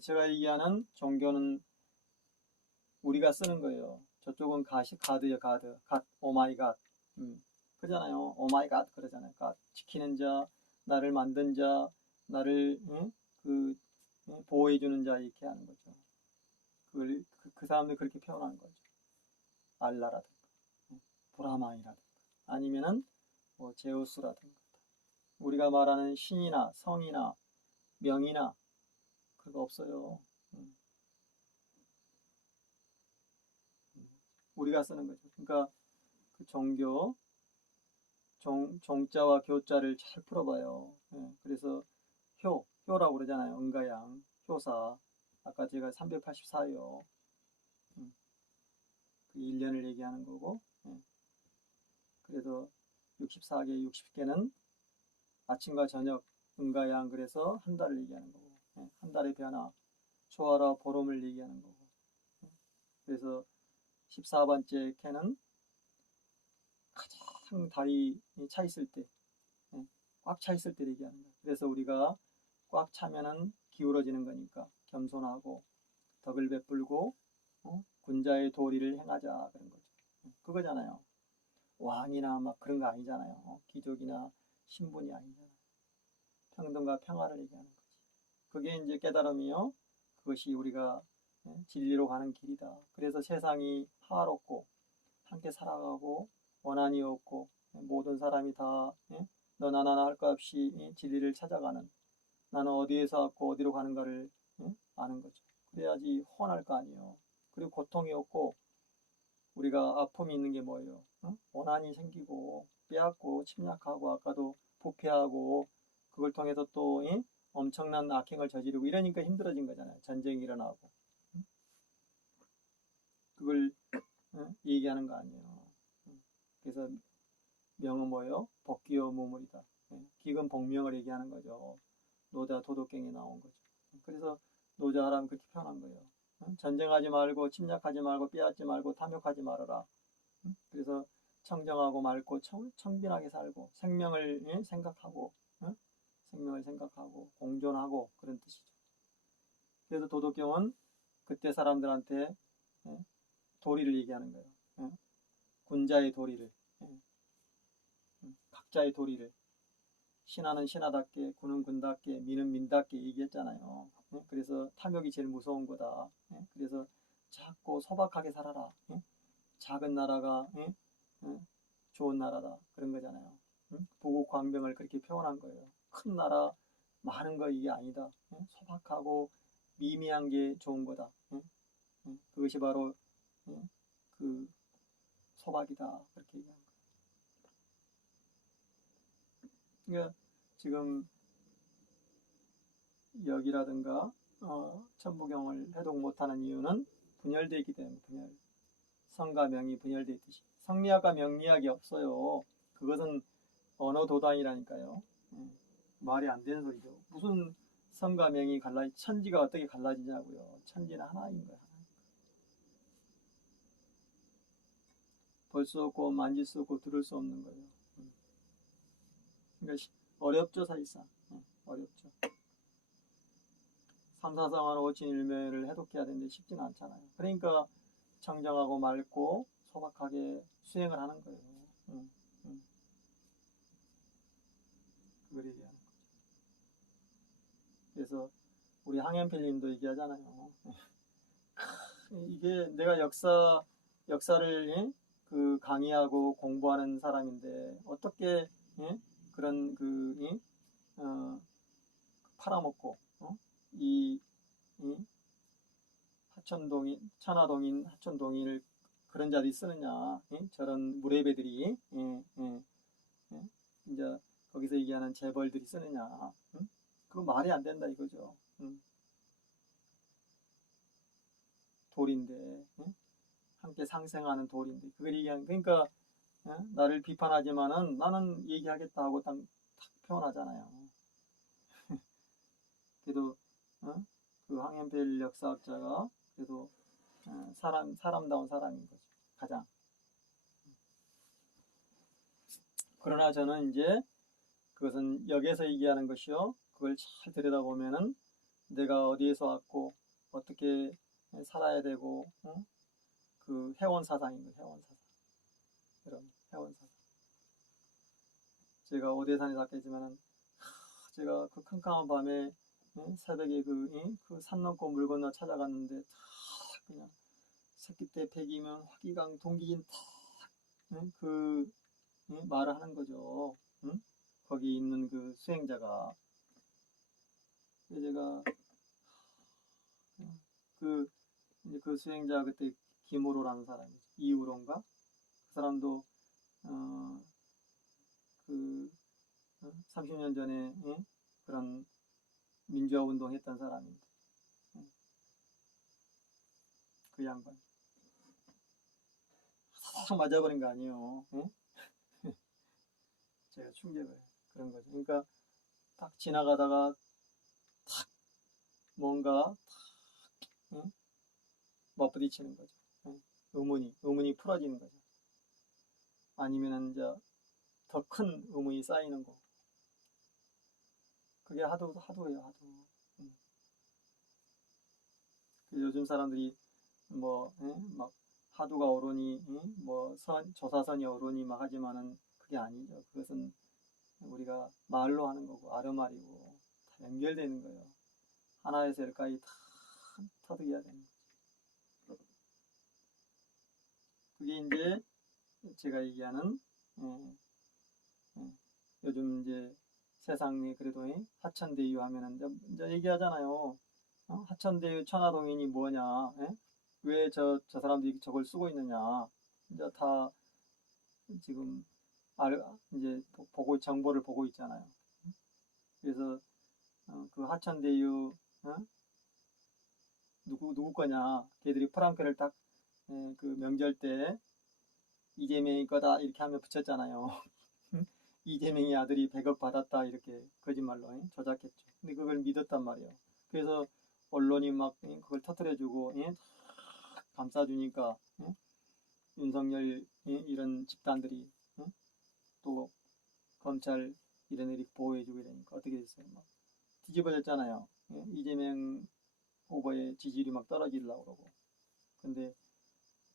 제가 얘기하는 종교는 우리가 쓰는 거예요. 저쪽은 가드요, 가드. 오마이 갓. 그러잖아요. 오마이 갓 그러잖아요. 갓. 지키는 자, 나를 만든 자, 나를 보호해주는 자 이렇게 하는 거죠. 그 사람들 그렇게 표현하는 거죠. 알라라든가, 브라마이라든가, 아니면은 뭐 제우스라든가. 우리가 말하는 신이나 성이나 명이나 그거 없어요. 우리가 쓰는 거죠. 그러니까 그 종교, 종자와 교자를 잘 풀어봐요. 그래서 효라고 그러잖아요. 은가양, 효사. 아까 제가 384요. 그 1년을 얘기하는 거고. 그래서 64개, 60개는 아침과 저녁, 은가양 그래서 한 달을 얘기하는 거고. 한 달의 변화, 초하라 보름을 얘기하는 거고. 그래서 14번째 캐는 가장 달이 차 있을 때, 꽉 차 있을 때 얘기하는 거예요. 그래서 우리가 꽉 차면은 기울어지는 거니까 겸손하고 덕을 베풀고 군자의 도리를 행하자 그런 거죠. 그거잖아요. 왕이나 막 그런 거 아니잖아요. 귀족이나 신분이 아니잖아요. 평등과 평화를 얘기하는 거지. 그게 이제 깨달음이요. 그것이 우리가 진리로 가는 길이다. 그래서 세상이 화롭고 함께 살아가고 원한이 없고 모든 사람이 다 너나 나나 할 것 없이 진리를 찾아가는 나는 어디에서 왔고 어디로 가는가를 아는 거죠. 그래야지 훤할 거 아니에요. 그리고 고통이 없고 우리가 아픔이 있는 게 뭐예요? 원한이 생기고 빼앗고 침략하고 아까도 부패하고 그걸 통해서 또 엄청난 악행을 저지르고 이러니까 힘들어진 거잖아요. 전쟁이 일어나고 그걸 얘기하는 거 아니에요. 그래서 명은 뭐예요? 복기여 무물이다. 기근 복명을 얘기하는 거죠. 노자 도덕경에 나온 거죠. 그래서 노자하라면 그렇게 표현한 거예요. 전쟁하지 말고 침략하지 말고 빼앗지 말고 탐욕하지 말아라. 그래서 청정하고 맑고 청빈하게 살고 생명을 생각하고 생명을 생각하고 공존하고 그런 뜻이죠. 그래서 도덕경은 그때 사람들한테 도리를 얘기하는 거예요. 군자의 도리를, 각자의 도리를. 신하는 신하답게, 군은 군답게, 민은 민답게 얘기했잖아요. 그래서 탐욕이 제일 무서운 거다. 그래서 작고 소박하게 살아라. 작은 나라가 좋은 나라다. 그런 거잖아요. 부국광명을 그렇게 표현한 거예요. 큰 나라, 많은 거 이게 아니다. 소박하고 미미한 게 좋은 거다. 그것이 바로 그 소박이다. 그렇게 얘기한 거예요. 그러니까 지금 여기라든가 천부경을 해독 못하는 이유는 분열되어 있기 때문에 성과 명이 분열되어 있듯이 성리학과 명리학이 없어요. 그것은 언어 도단이라니까요. 말이 안 되는 소리죠. 무슨 성과 명이 천지가 어떻게 갈라지냐고요. 천지는 하나인 거예요. 볼 수 없고 만질 수 없고 들을 수 없는 거예요. 그러니까 어렵죠, 사실상. 어렵죠. 삼사성한 오친일묘를 해독해야 되는데 쉽지는 않잖아요. 그러니까 청정하고 맑고 소박하게 수행을 하는 거예요. 그걸 얘기하는 거죠. 그래서 우리 항현필님도 얘기하잖아요. 이게 내가 역사를 그 강의하고 공부하는 사람인데 어떻게 그런 팔아먹고 이 천하동인 하천동인을 그런 자들이 쓰느냐, 저런 무례배들이 이제 거기서 얘기하는 재벌들이 쓰느냐, 그거 말이 안 된다 이거죠. 돌인데 함께 상생하는 돌인데 그걸 얘기하는 그러니까 나를 비판하지만은 나는 얘기하겠다 하고 딱 표현하잖아요. 그래도 그 항현필 역사학자가 그래도 사람다운 사람인 거죠. 가장. 그러나 저는 이제 그것은 역에서 얘기하는 것이요. 그걸 잘 들여다보면은 내가 어디에서 왔고 어떻게 살아야 되고 그 해원사상인 거예요. 해원사상. 여러분, 해원사상. 제가 오대산에 샀겠지만은 제가 그 캄캄한 밤에 새벽에 그 산 넘고 물 건너 찾아갔는데 다 그냥 새끼 때 백이면 화기강 동기인 그 말을 하는 거죠. 거기 있는 그 수행자가. 제가 그 수행자 그때 김우로라는 사람이죠. 이우로인가? 그 사람도 그 30년 전에 그런 민주화 운동 했던 사람인데 그 양반 싹 맞아버린 거 아니에요. 제가 충격을 그런 거죠. 그러니까 딱 지나가다가 탁 뭔가 탁 맞부딪히는 거죠. 의문이 풀어지는 거죠. 아니면은 이제 더 큰 의문이 쌓이는 거. 그게 하도예요, 하도. 요즘 사람들이 막 하도가 오르니 조사선이 오르니 막 하지만은 그게 아니죠. 그것은 우리가 말로 하는 거고 아르말이고 다 연결되는 거예요. 하나에서 열까지 다 터득해야 되는 거죠. 그게 이제 제가 얘기하는 요즘 이제 세상에 그래도 하천대유 하면은 이제 얘기하잖아요. 하천대유 천하동인이 뭐냐? 왜 저 사람들이 저걸 쓰고 있느냐? 이제 다 지금 이제 정보를 보고 있잖아요. 그래서 그 하천대유 누구 거냐? 걔들이 프랑크를 딱 그 명절 때 이재명이 거다 이렇게 하면 붙였잖아요. 이재명이 아들이 100억 받았다 이렇게 거짓말로 조작했죠. 근데 그걸 믿었단 말이에요. 그래서 언론이 막 그걸 터뜨려주고 감싸주니까 윤석열 이런 집단들이 또 검찰 이런 애들이 보호해주고 이러니까 어떻게 됐어요? 막 뒤집어졌잖아요. 이재명 후보의 지지율이 막 떨어지려고 그러고. 근데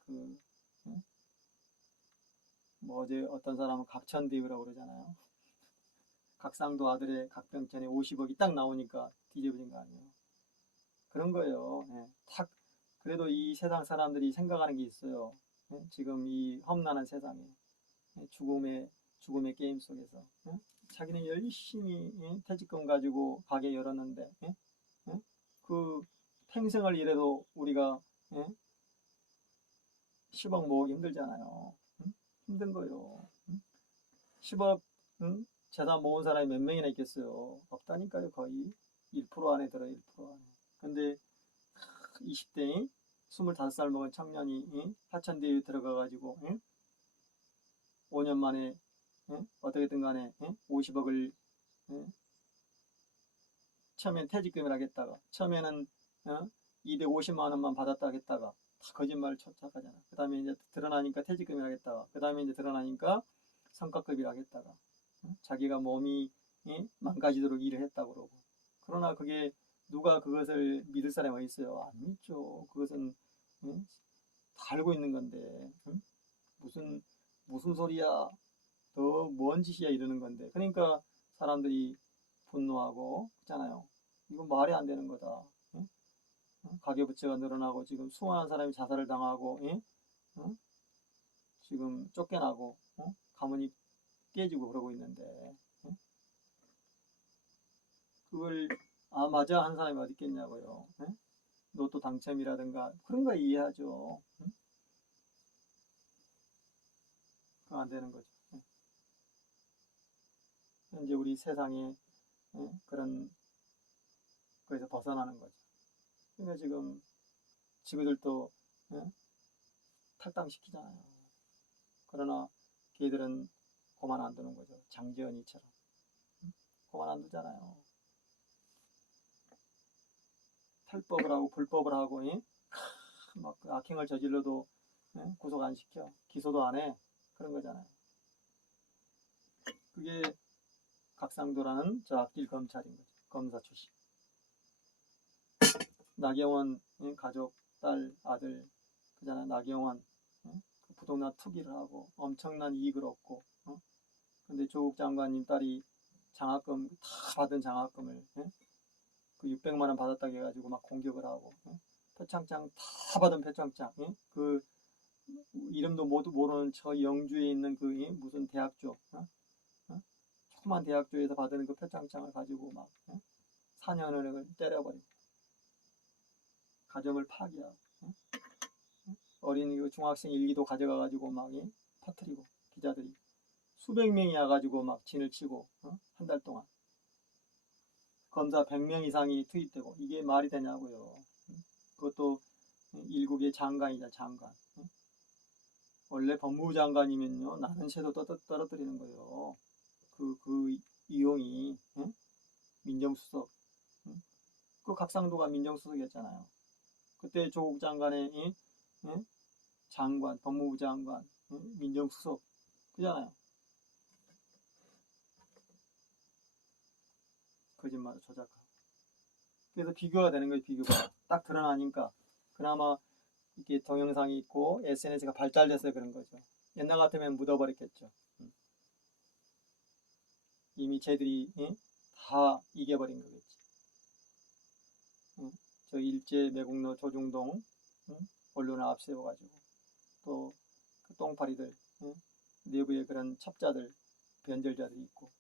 그 뭐 어제 어떤 사람은 각천대유라고 그러잖아요. 각상도 아들의 각병천에 50억이 딱 나오니까 뒤집어진 거 아니에요. 그런 거예요. 탁 그래도 이 세상 사람들이 생각하는 게 있어요. 지금 이 험난한 세상에 죽음의 게임 속에서 자기는 열심히 퇴직금 가지고 가게 열었는데 그 평생을 일해도 우리가 10억 모으기 힘들잖아요. 힘든 거예요. 10억 재산 모은 사람이 몇 명이나 있겠어요. 없다니까요. 거의 1% 안에 들어요. 1% 안에. 근데 20대 25살 먹은 청년이 하천대유에 들어가가지고 5년 만에 어떻게든 간에 50억을 처음엔 퇴직금을 하겠다가 처음에는 250만 원만 받았다 하겠다가 다 거짓말을 착착하잖아. 그 다음에 이제 드러나니까 퇴직금을 하겠다가 그 다음에 이제 드러나니까 성과급을 하겠다가 자기가 몸이 망가지도록 일을 했다고 그러고. 그러나 그게 누가 그것을 믿을 사람이 어디 있어요? 안 믿죠. 그것은 다 알고 있는 건데 무슨 소리야? 더 뭔 짓이야 이러는 건데. 그러니까 사람들이 분노하고 그렇잖아요. 이건 말이 안 되는 거다. 가계부채가 늘어나고 지금 수많은 사람이 자살을 당하고 지금 쫓겨나고 가문이 깨지고 그러고 있는데 그걸 맞아 하는 사람이 어디 있겠냐고요. 로또 당첨이라든가 그런 거 이해하죠. 그거 안 되는 거죠. 현재 우리 세상에 그런 거에서 벗어나는 거죠. 그러니까 지금 지구들도 탈당시키잖아요. 그러나 걔들은 고만 안 두는 거죠. 장지연이처럼 고만 안 두잖아요. 탈법을 하고 불법을 하고 막 악행을 저질러도 구속 안 시켜, 기소도 안 해. 그런 거잖아요. 그게 각상도라는 저 악질 검찰인 거죠. 검사 출신. 나경원 가족, 딸, 아들 그잖아요. 나경원 부동산 투기를 하고 엄청난 이익을 얻고 근데 조국 장관님 딸이 장학금 다 받은 장학금을 그 600만 원 받았다고 해가지고 막 공격을 하고 표창장 다 받은 표창장 그 이름도 모두 모르는 저 영주에 있는 그 무슨 대학교 조그만 대학교에서 받은 그 표창장을 가지고 막 4년을 때려버리고 가정을 파기하고 어린 그 중학생 일기도 가져가가지고 막 퍼뜨리고 기자들이 수백 명이 와가지고 막 진을 치고 한 달 동안 검사 100명 이상이 투입되고 이게 말이 되냐고요. 그것도 일국의 장관이자 장관. 원래 법무부 장관이면요 나는 새도 떨어뜨리는 거예요. 그 이용이 민정수석. 그 각상도가 민정수석이었잖아요. 그때 조국 장관의 장관, 법무부 장관, 민정수석 그잖아요. 거짓말을 조작하고. 그래서 비교가 되는 거예요. 비교가 딱 드러나니까 그나마 이게 동영상이 있고 SNS가 발달돼서 그런 거죠. 옛날 같으면 묻어버렸겠죠. 이미 쟤들이 다 이겨버린 거겠지. 저 일제 매국노 조중동 언론을 앞세워가지고 또 그 똥파리들 내부에 그런 첩자들 변절자들이 있고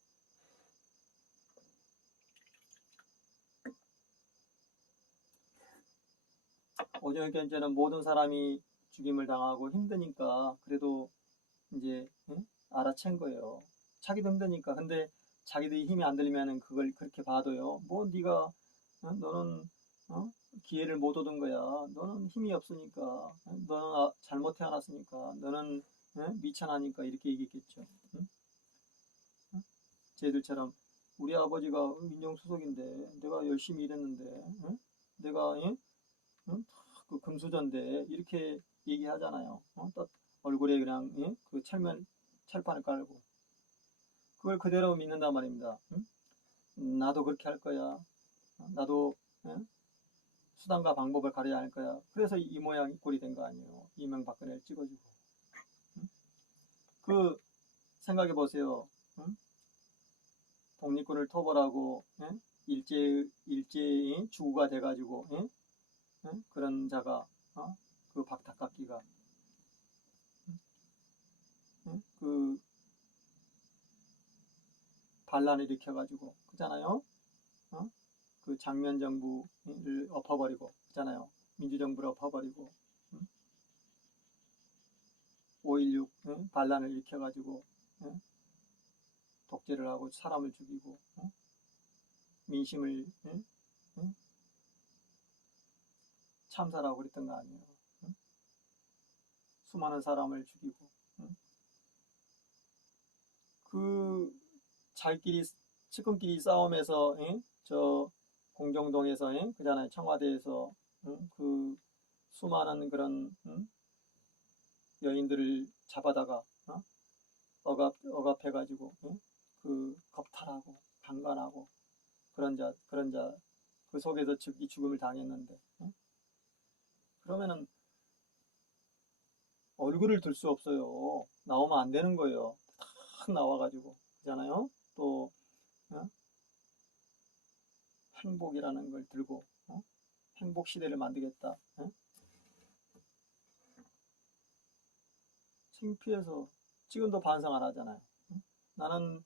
오정현 견제는 모든 사람이 죽임을 당하고 힘드니까 그래도 이제 알아챈 거예요. 자기도 힘드니까. 근데 자기들이 힘이 안 들면은 그걸 그렇게 봐도요. 뭐 네가 너는 기회를 못 얻은 거야. 너는 힘이 없으니까. 너는 잘못 태어났으니까. 너는 미천하니까 이렇게 얘기했겠죠. 쟤들처럼 우리 아버지가 민정수석인데 내가 열심히 일했는데 내가 내가 응? 그 금수저인데 이렇게 얘기하잖아요. 또 얼굴에 그냥 그 철판을 깔고 그걸 그대로 믿는단 말입니다. 응? 나도 그렇게 할 거야. 나도 수단과 방법을 가려야 할 거야. 그래서 이 모양 이 꼴이 된 거 아니에요. 이명박근혜를 찍어주고. 응? 그 생각해 보세요. 응? 독립군을 토벌하고 일제히 주구가 돼가지고 그런 자가 그 박탁각기가 그 반란을 일으켜가지고 그잖아요. 그 장면 정부를 엎어버리고 그잖아요. 민주정부를 엎어버리고 5.16 반란을 일으켜가지고 독재를 하고 사람을 죽이고 민심을 참사라고 그랬던 거 아니에요. 수많은 사람을 죽이고 그 잘끼리 측근끼리 싸움에서 저 공정동에서 그잖아요. 청와대에서 그 수많은 그런 여인들을 잡아다가 억압해가지고 그 겁탈하고 강간하고 그런 자 그 속에서 이 죽음을 당했는데 그러면은 얼굴을 들 수 없어요. 나오면 안 되는 거예요. 탁 나와가지고 그잖아요. 또 행복이라는 걸 들고 행복 시대를 만들겠다. 창피해서 지금도 반성 안 하잖아요. 나는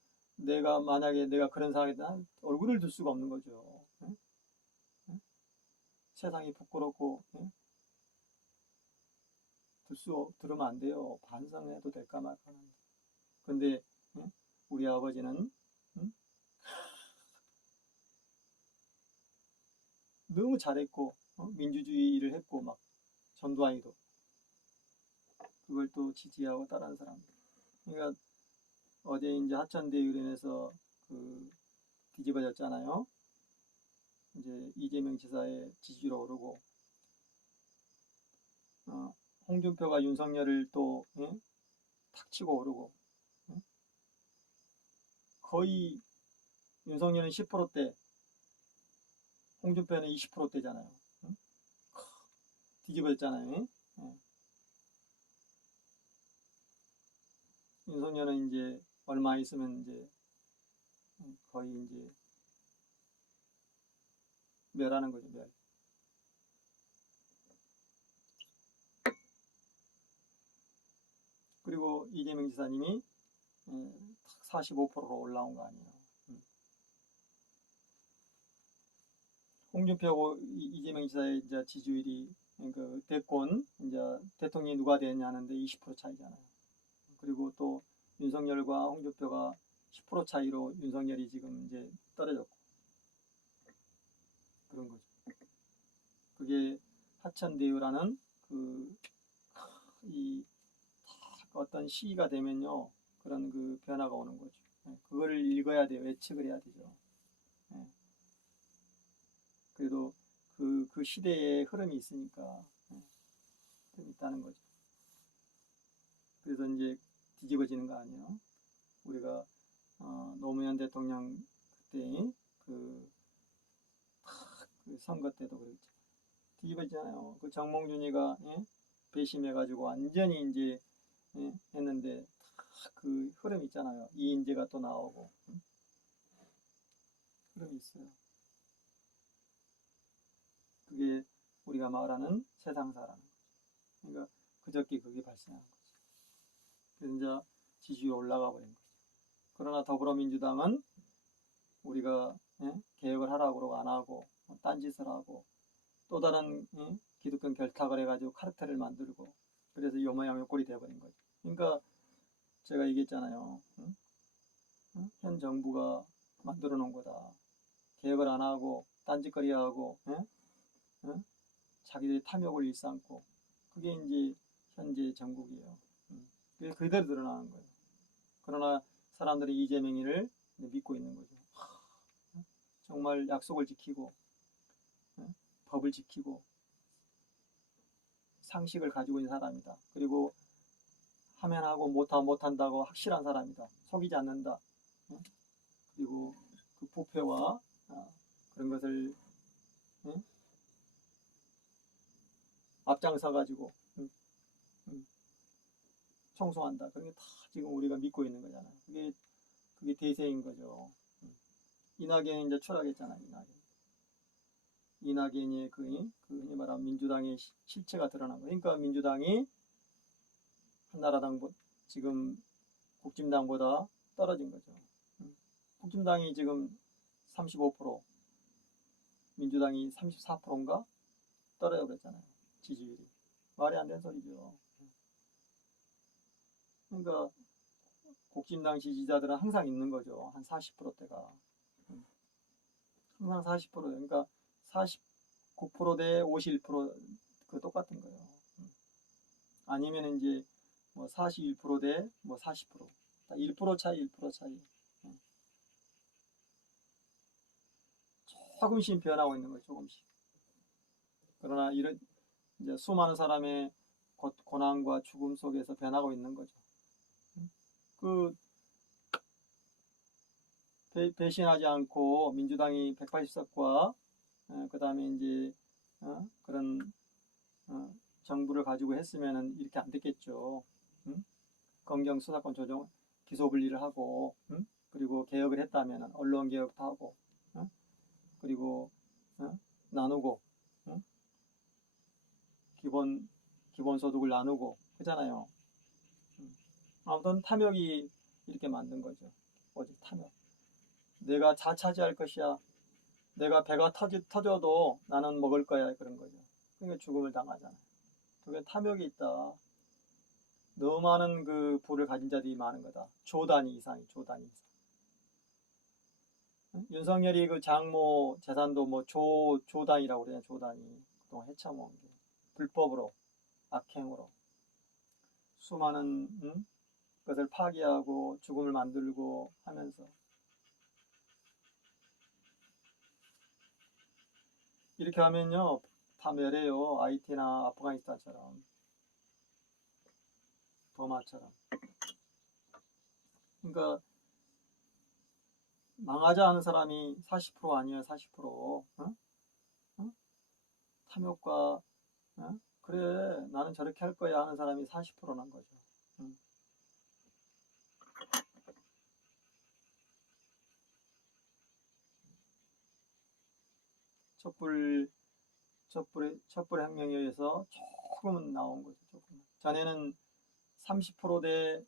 만약에 내가 그런 상황이다 얼굴을 들 수가 없는 거죠. 세상이 부끄럽고 들으면 안 돼요. 반성해도 될까 말까 하는데. 근데 우리 아버지는 너무 잘했고 민주주의를 했고 막 전두환이도 그걸 또 지지하고 따르는 사람들. 그러니까 어제 이제 하천대유련에서 그 뒤집어졌잖아요. 이제 이재명 지사의 지지로 오르고 홍준표가 윤석열을 또 탁 치고 오르고 거의 윤석열은 10%대 홍준표는 20%대잖아요. 뒤집어졌잖아요. 윤석열은 이제 얼마 있으면 이제 거의 이제 멸하는 거죠, 멸. 그리고 이재명 지사님이 45%로 올라온 거 아니에요. 홍준표하고 이재명 지사의 이제 지지율이 그 대권 이제 대통령이 누가 되냐 하는데 20% 차이잖아요. 그리고 또 윤석열과 홍준표가 10% 차이로 윤석열이 지금 이제 떨어졌고 그런 거죠. 그게 하천대유라는 이 어떤 시기가 되면요 그런 그 변화가 오는 거죠. 그거를 읽어야 돼요. 예측을 해야 되죠. 그래도 그 시대의 흐름이 있으니까 좀 있다는 거죠. 그래서 이제 뒤집어지는 거 아니에요. 우리가 노무현 대통령 그때 그 선거 때도 그랬죠. 뒤집어지잖아요. 그 정몽준이가 배심해가지고 완전히 이제 했는데 그 흐름 있잖아요. 이인재가 또 나오고 흐름이 있어요. 그게 우리가 말하는 세상사라는 거죠. 그러니까 그저께 그게 발생한 거죠. 그래서 이제 지지율이 올라가 버린 거죠. 그러나 더불어민주당은 우리가 개혁을 하라고 그러고 안 하고 딴짓을 하고 또 다른 기득권 결탁을 해가지고 카르텔을 만들고 그래서 이 모양의 꼴이 돼버린 거죠. 그러니까 제가 얘기했잖아요. 현 정부가 만들어 놓은 거다. 개혁을 안 하고 딴짓거리하고 자기들이 탐욕을 일삼고 그게 이제 현재 정국이에요. 그게 그대로 드러나는 거예요. 그러나 사람들이 이재명이를 믿고 있는 거죠. 정말 약속을 지키고 법을 지키고 상식을 가지고 있는 사람이다. 그리고 하면 하고 못한다고 확실한 사람이다. 속이지 않는다. 그리고 그 부패와 그런 것을 앞장서 가지고 청소한다. 그런 게 다 지금 우리가 믿고 있는 거잖아요. 그게 대세인 거죠. 이낙연이 이제 추락했잖아요. 이낙연이 흔히 말하면 민주당의 실체가 드러난 거예요. 그러니까 민주당이 한나라당 지금 국진당보다 떨어진 거죠. 국진당이 지금 35%, 민주당이 34%인가 떨어져 버렸잖아요. 지지율이. 말이 안 되는 소리죠. 그러니까 국진당 지지자들은 항상 있는 거죠. 한 40%대가. 항상 40%. 그러니까 49% 대 51% 그 똑같은 거예요. 아니면 이제 뭐 41% 대 뭐 40%. 1% 차이, 1% 차이. 조금씩 변하고 있는 거죠. 조금씩. 그러나 이런 이제 수많은 사람의 고난과 죽음 속에서 변하고 있는 거죠. 그 배신하지 않고 민주당이 180석과 그 다음에 이제 그런 정부를 가지고 했으면은 이렇게 안 됐겠죠. 검경 수사권 조정 기소 분리를 하고 그리고 개혁을 했다면은 언론 개혁도 하고 그리고 나누고 기본소득을 나누고 그잖아요. 아무튼 탐욕이 이렇게 만든 거죠. 오직 탐욕. 내가 자차지할 것이야. 내가 배가 터져도 나는 먹을 거야. 그런 거죠. 그러니까 죽음을 당하잖아요. 그게 탐욕이 있다. 너무 많은 그 부를 가진 자들이 많은 거다. 조 단위 이상이, 조 단위 이상. 윤석열이 그 장모 재산도 뭐 조 단위라고 그래요. 조 단위. 그동안 헤쳐모은 게. 불법으로, 악행으로. 수많은 것을 파기하고 죽음을 만들고 하면서. 이렇게 하면요. 다 멸해요. 하이티나 아프가니스탄처럼. 버마처럼. 그러니까 망하자 하는 사람이 40% 아니에요. 40%. 탐욕과 그래 나는 저렇게 할 거야 하는 사람이 40%난 거죠. 촛불 혁명에 의해서 조금은 나온 거죠. 조금. 전에는 30%대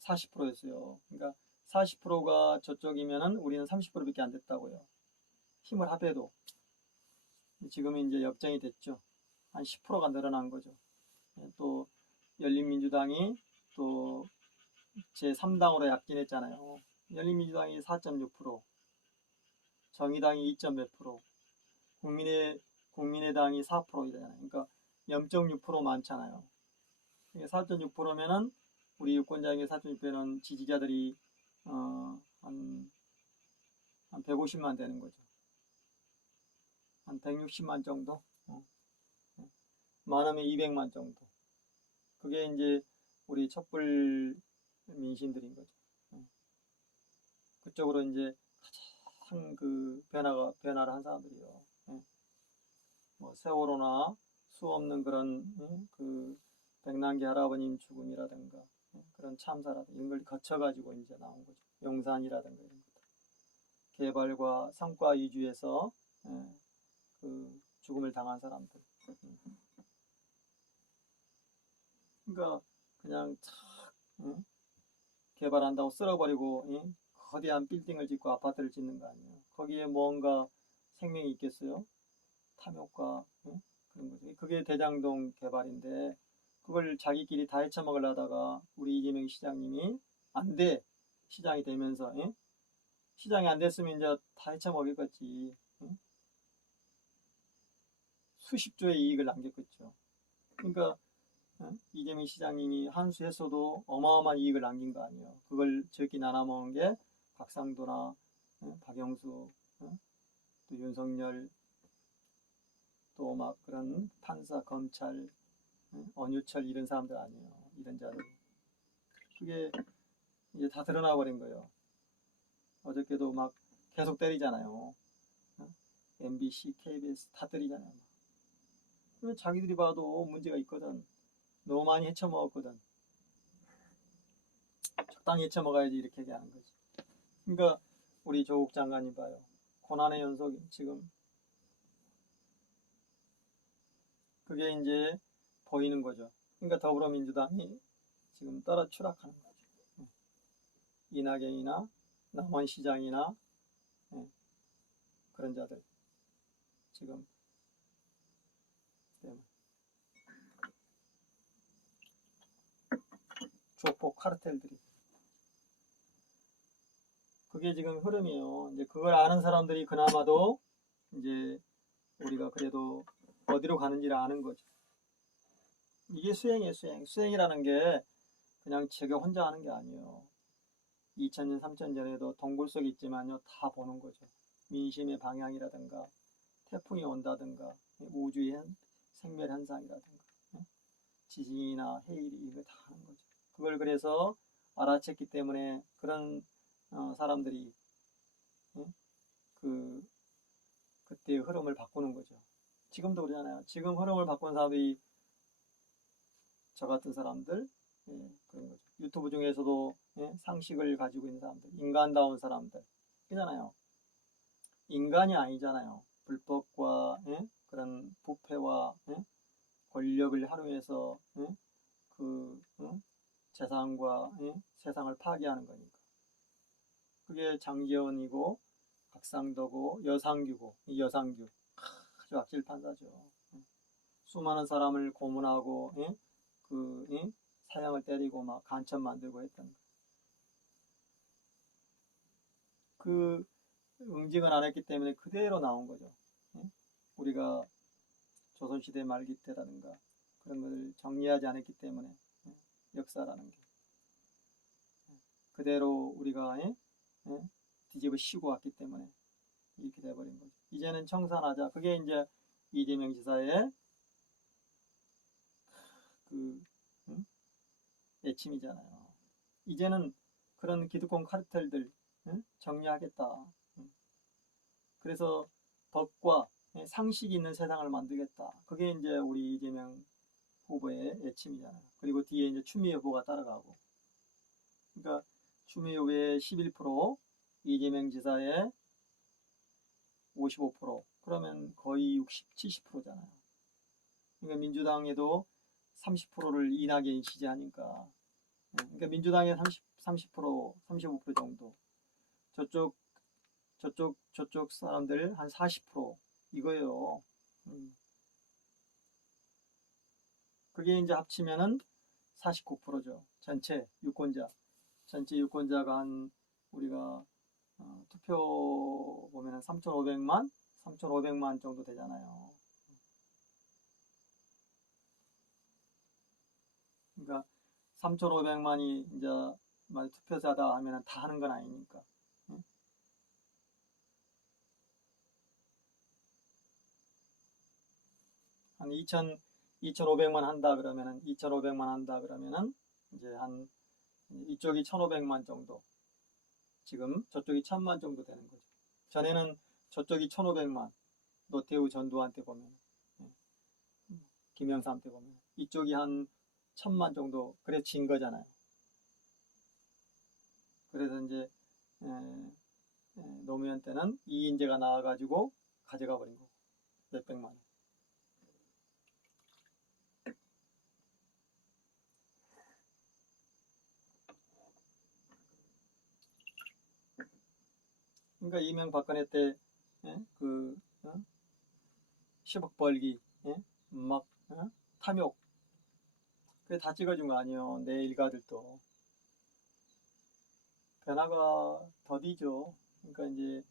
40%였어요. 그러니까 40%가 저쪽이면은 우리는 30%밖에 안 됐다고요. 힘을 합해도. 지금은 이제 역전이 됐죠. 한 10%가 늘어난 거죠. 또 열린민주당이 또 제3당으로 약진했잖아요. 열린민주당이 4.6%, 정의당이 2.몇%, 국민의당이 4%이잖아요. 그러니까 0.6% 많잖아요. 4.6%면은 우리 유권자에게 4.6%는 지지자들이 한 150만 되는 거죠. 한 160만 정도? 많으면 200만 정도. 그게 이제 우리 촛불 민심들인 거죠. 그쪽으로 이제 가장 그 변화를 한 사람들이요. 뭐 세월호나 수 없는 그런 그 백남기 할아버님 죽음이라든가 그런 참사라든가 이런 걸 거쳐가지고 이제 나온 거죠. 용산이라든가 이런 것들. 개발과 성과 위주에서 그 죽음을 당한 사람들. 그러니까 그냥 착 개발한다고 쓸어버리고 거대한 빌딩을 짓고 아파트를 짓는 거 아니에요. 거기에 뭔가 생명이 있겠어요? 탐욕과 그런 거죠. 그게 대장동 개발인데 그걸 자기끼리 다 헤쳐먹으려다가 우리 이재명 시장님이 안 돼. 시장이 되면서 시장이 안 됐으면 이제 다 헤쳐먹겠지. 수십 조의 이익을 남겼겠죠. 그러니까 이재명 시장님이 한수했어도 어마어마한 이익을 남긴 거 아니에요. 그걸 저기 나눠먹은 게 박상도나 박영수 또 윤석열 또 막 그런 판사, 검찰, 언유철 이런 사람들 아니에요. 이런 자들. 그게 이제 다 드러나 버린 거예요. 어저께도 막 계속 때리잖아요. MBC, KBS 다 때리잖아요. 자기들이 봐도 문제가 있거든. 너무 많이 헤쳐먹었거든. 적당히 헤쳐먹어야지 이렇게 얘기하는 거지. 그러니까 우리 조국 장관님 봐요. 고난의 연속 지금 그게 이제 보이는 거죠. 그러니까 더불어민주당이 지금 떨어 추락하는 거죠. 이낙연이나 남원시장이나 그런 자들 지금 조폭 카르텔들이 그게 지금 흐름이에요. 이제 그걸 아는 사람들이 그나마도 이제 우리가 그래도 어디로 가는지를 아는 거죠. 이게 수행이에요, 수행. 수행이라는 게 그냥 제가 혼자 하는 게 아니에요. 2000년, 3000년에도 동굴 속에 있지만요, 다 보는 거죠. 민심의 방향이라든가, 태풍이 온다든가, 우주의 생멸 현상이라든가, 지진이나 해일이 이거 다 하는 거죠. 그걸 그래서 알아챘기 때문에 그런 사람들이 그때의 흐름을 바꾸는 거죠. 지금도 그러잖아요. 지금 흐름을 바꾸는 사람들이 저 같은 사람들, 그런 거죠. 유튜브 중에서도 상식을 가지고 있는 사람들, 인간다운 사람들, 그잖아요. 인간이 아니잖아요. 불법과 그런 부패와 권력을 활용해서 재산과 세상을 파괴하는 거니까. 그게 장기현이고 각상도고 여상규고 이 여상규 아주 악질 판사죠. 수많은 사람을 고문하고 사형을 때리고 막 간첩 만들고 했던 그 응징을 안 했기 때문에 그대로 나온 거죠. 우리가 조선시대 말기 때라든가 그런 것을 정리하지 않았기 때문에 역사라는 게 그대로 우리가 뒤집어 씌고 왔기 때문에 이렇게 돼버린 거죠. 이제는 청산하자. 그게 이제 이재명 지사의 그 애침이잖아요. 이제는 그런 기득권 카르텔들 정리하겠다. 그래서 법과 상식이 있는 세상을 만들겠다. 그게 이제 우리 이재명 후보의 애침이잖아요. 그리고 뒤에 이제 추미애 후보가 따라가고. 그러니까 추미애 후보의 11%, 이재명 지사의 55%, 그러면 거의 60, 70%잖아요. 그러니까 민주당에도 30%를 이낙연이 지지하니까. 그러니까 민주당의 30%, 35% 정도. 저쪽 사람들 한 40% 이거예요. 그게 이제 합치면은 49%죠. 전체 유권자가 한 우리가 투표 보면 한 3,500만 정도 되잖아요. 그러니까 3,500만이 이제 투표자다 하면 다 하는 건 아니니까. 한 2,500만 한다 그러면은 2,500만 한다 그러면은 이제 한 이쪽이 1,500만 정도. 지금 저쪽이 1,000만 정도 되는 거죠. 전에는 저쪽이 1,500만. 노태우 전두환한테 보면, 김영삼한테 보면 이쪽이 한 1,000만 정도 그래 진 거잖아요. 그래서 이제 노무현 때는 이인재가 나와가지고 가져가 버린 거고 몇백만 원. 그러니까 이명박근혜 때 그 10억 벌기 막 탐욕 그게 다 찍어준 거 아니에요. 내 일가들도 변화가 더디죠. 그러니까 이제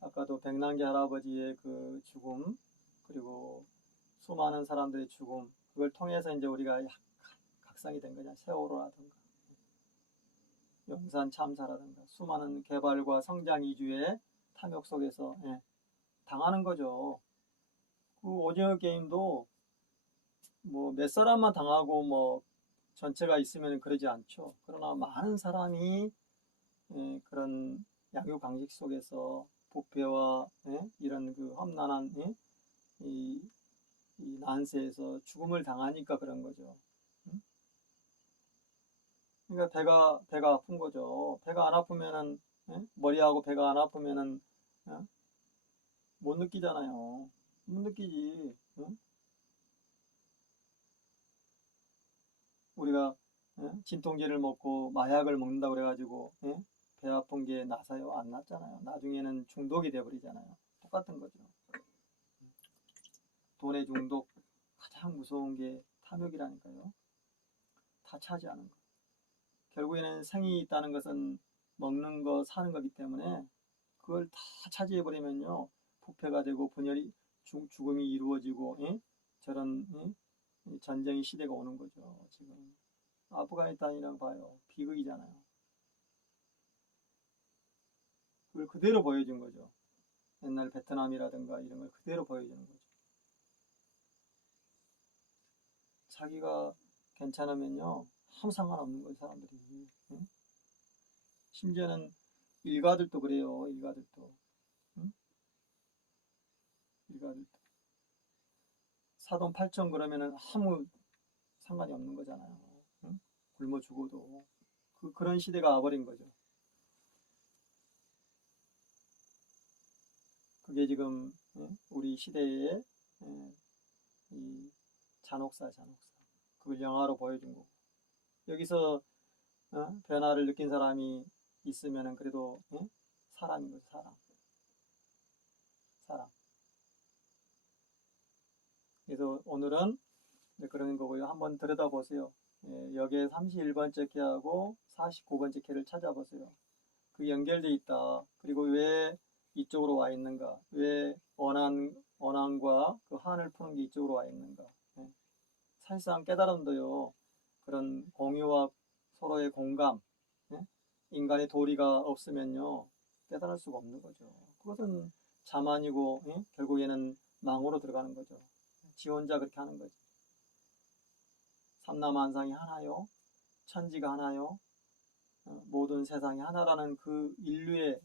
아까도 백남기 할아버지의 그 죽음 그리고 수많은 사람들의 죽음 그걸 통해서 이제 우리가 각성이 된 거냐. 세월호라든가 용산 참사라든가 수많은 개발과 성장 이주의 탐욕 속에서 당하는 거죠. 그 오징어 게임도 뭐 몇 사람만 당하고 뭐 전체가 있으면 그러지 않죠. 그러나 많은 사람이 그런 양육 방식 속에서 부패와 이런 그 험난한 이, 이 난세에서 죽음을 당하니까 그런 거죠. 그러니까 배가 아픈 거죠. 배가 안 아프면은 머리하고 배가 안 아프면은 어? 못 느끼잖아요. 못 느끼지. 우리가 진통제를 먹고 마약을 먹는다고 그래가지고 배 아픈 게 나서요? 안 났잖아요. 나중에는 중독이 돼버리잖아요. 똑같은 거죠. 돈의 중독 가장 무서운 게 탐욕이라니까요. 다 차지하는 거. 결국에는 생이 있다는 것은 먹는 거, 사는 거기 때문에 그걸 다 차지해버리면요. 부패가 되고 분열이, 죽음이 이루어지고 저런 전쟁의 시대가 오는 거죠. 지금 아프가니스탄이라고 봐요. 비극이잖아요. 그걸 그대로 보여준 거죠. 옛날 베트남이라든가 이런 걸 그대로 보여주는 거죠. 자기가 괜찮으면요. 아무 상관없는 거예요, 사람들이. 응? 심지어는 일가들도 그래요, 일가들도. 응? 일가들도. 사돈 팔촌 그러면은 아무 상관이 없는 거잖아요. 응? 굶어 죽어도. 그런 시대가 와버린 거죠. 그게 지금 우리 시대의 이 잔혹사. 그걸 영화로 보여준 거고. 여기서 변화를 느낀 사람이 있으면은 그래도 사람인 거죠, 사람. 그래서 오늘은 그런 거고요. 한번 들여다보세요. 여기에 31번째 캐하고 49번째 캐를 찾아보세요. 그 연결돼 있다. 그리고 왜 이쪽으로 와 있는가? 왜 원한과 그 한을 푸는 게 이쪽으로 와 있는가? 사실상 깨달음도요. 그런 공유와 서로의 공감, 인간의 도리가 없으면요. 깨달을 수가 없는 거죠. 그것은 자만이고 결국에는 망으로 들어가는 거죠. 지 혼자 그렇게 하는 거죠. 삼라만상이 하나요? 천지가 하나요? 모든 세상이 하나라는 그 인류의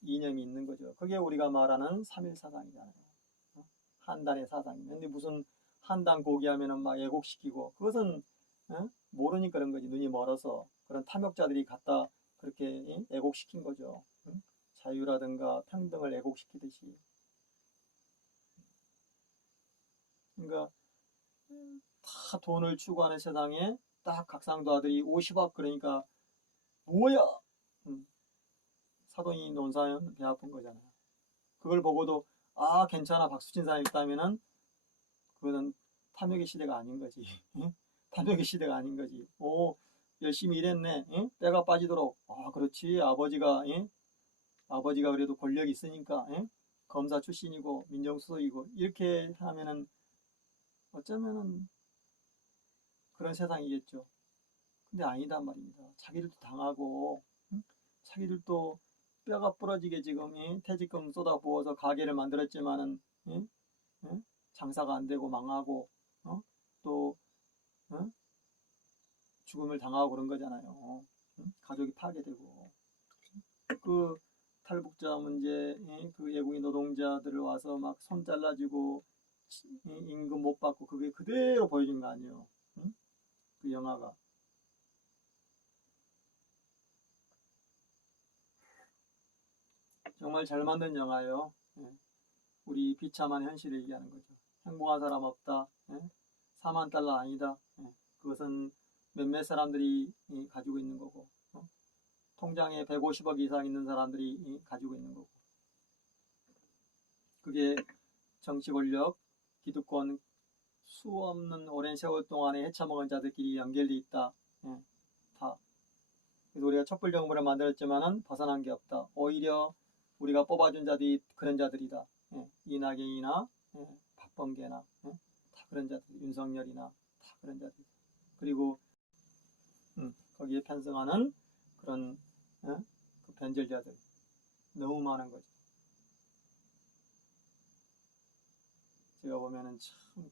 이념이 있는 거죠. 그게 우리가 말하는 삼일사상이잖아요. 한단의 사상이. 근데 무슨 한단 고기하면은 막 애곡시키고 그것은 모르니까 그런 거지. 눈이 멀어서 그런 탐욕자들이 갖다 그렇게 애곡시킨 거죠. 자유라든가 평등을 애곡시키듯이. 그러니까 다 돈을 추구하는 세상에 딱 각상도 아들이 50억 그러니까 뭐야? 사돈이 논사는 배 아픈 거잖아요. 그걸 보고도 아 괜찮아 박수 친 사람이 있다면은 그거는 탐욕의 시대가 아닌 거지. 탐욕의 시대가 아닌 거지. 오 열심히 일했네. 때가 빠지도록. 아 그렇지 아버지가 그래도 권력이 있으니까 검사 출신이고 민정수석이고 이렇게 하면은 어쩌면은 그런 세상이겠죠. 근데 아니단 말입니다. 자기들도 당하고 자기들도 뼈가 부러지게 지금 퇴직금 쏟아부어서 가게를 만들었지만은 장사가 안 되고 망하고 또 죽음을 당하고 그런 거잖아요. 가족이 파괴되고 그 탈북자 문제, 그 외국인 노동자들을 와서 막 손 잘라주고 임금 못 받고 그게 그대로 보여준 거 아니에요. 그 영화가. 정말 잘 만든 영화예요. 우리 비참한 현실을 얘기하는 거죠. 행복한 사람 없다. 4만 달러 아니다. 그것은 몇몇 사람들이 가지고 있는 거고 통장에 150억 이상 있는 사람들이 가지고 있는 거고 그게 정치 권력, 기득권 수 없는 오랜 세월 동안에 헤쳐먹은 자들끼리 연결돼 있다. 다. 그래서 우리가 촛불 정부를 만들었지만은 벗어난 게 없다. 오히려 우리가 뽑아준 자들이 그런 자들이다. 이낙연이나 박범계나 다 그런 자들, 윤석열이나 다 그런 자들. 그리고 거기에 편성하는 그런 그 변절자들 너무 많은 거죠. 제가 보면은 참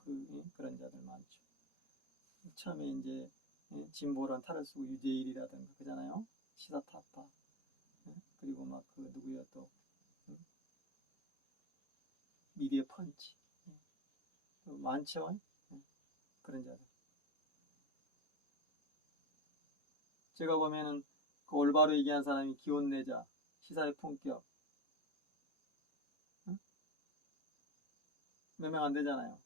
그런 자들 많죠. 처음에 이제 진보란 탈을 쓰고 유대일이라든가 그잖아요. 시사타파. 그리고 막 그 누구야 또 미디어 펀치. 많죠. 그런 자들. 제가 보면은 그 올바로 얘기한 사람이 기혼내자, 시사의 품격. 몇 명 안 되잖아요.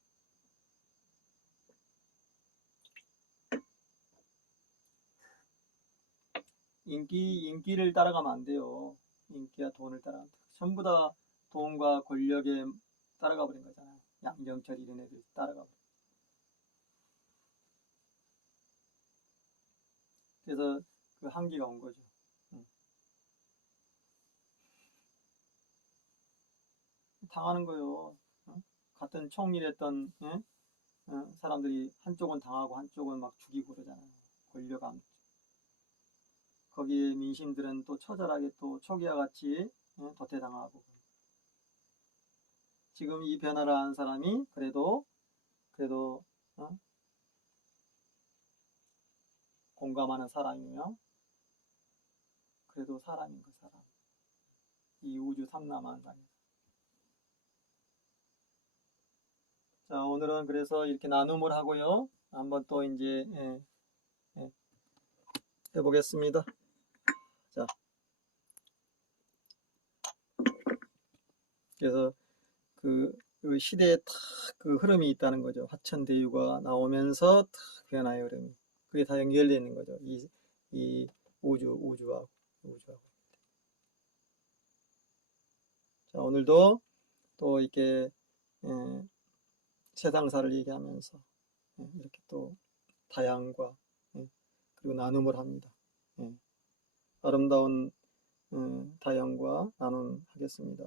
인기를 따라가면 안 돼요. 인기와 돈을 따라가면 전부 다 돈과 권력에 따라가 버린 거잖아요. 양정철 이런 애들 따라가 버린. 그래서 그 한계가 온 거죠. 당하는 거요. 같은 총일했던 사람들이 한쪽은 당하고 한쪽은 막 죽이고 그러잖아요. 권력암. 거기에 민심들은 또 처절하게 또 초기와 같이 도태당하고. 지금 이 변화를 한 사람이 그래도 공감하는 사람이며 그래도 사람인 그 사람. 이 우주 삼라만상에서. 자, 오늘은 그래서 이렇게 나눔을 하고요. 한번 또 이제 해보겠습니다. 자, 그래서 그 시대에 탁 그 흐름이 있다는 거죠. 화천대유가 나오면서 탁 변화의 흐름이. 그게 다 연결되어 있는 거죠. 이 우주하고. 자, 오늘도 또 이렇게 세상사를 얘기하면서 이렇게 또 다양과 그리고 나눔을 합니다. 아름다운 다양과 나눔 하겠습니다.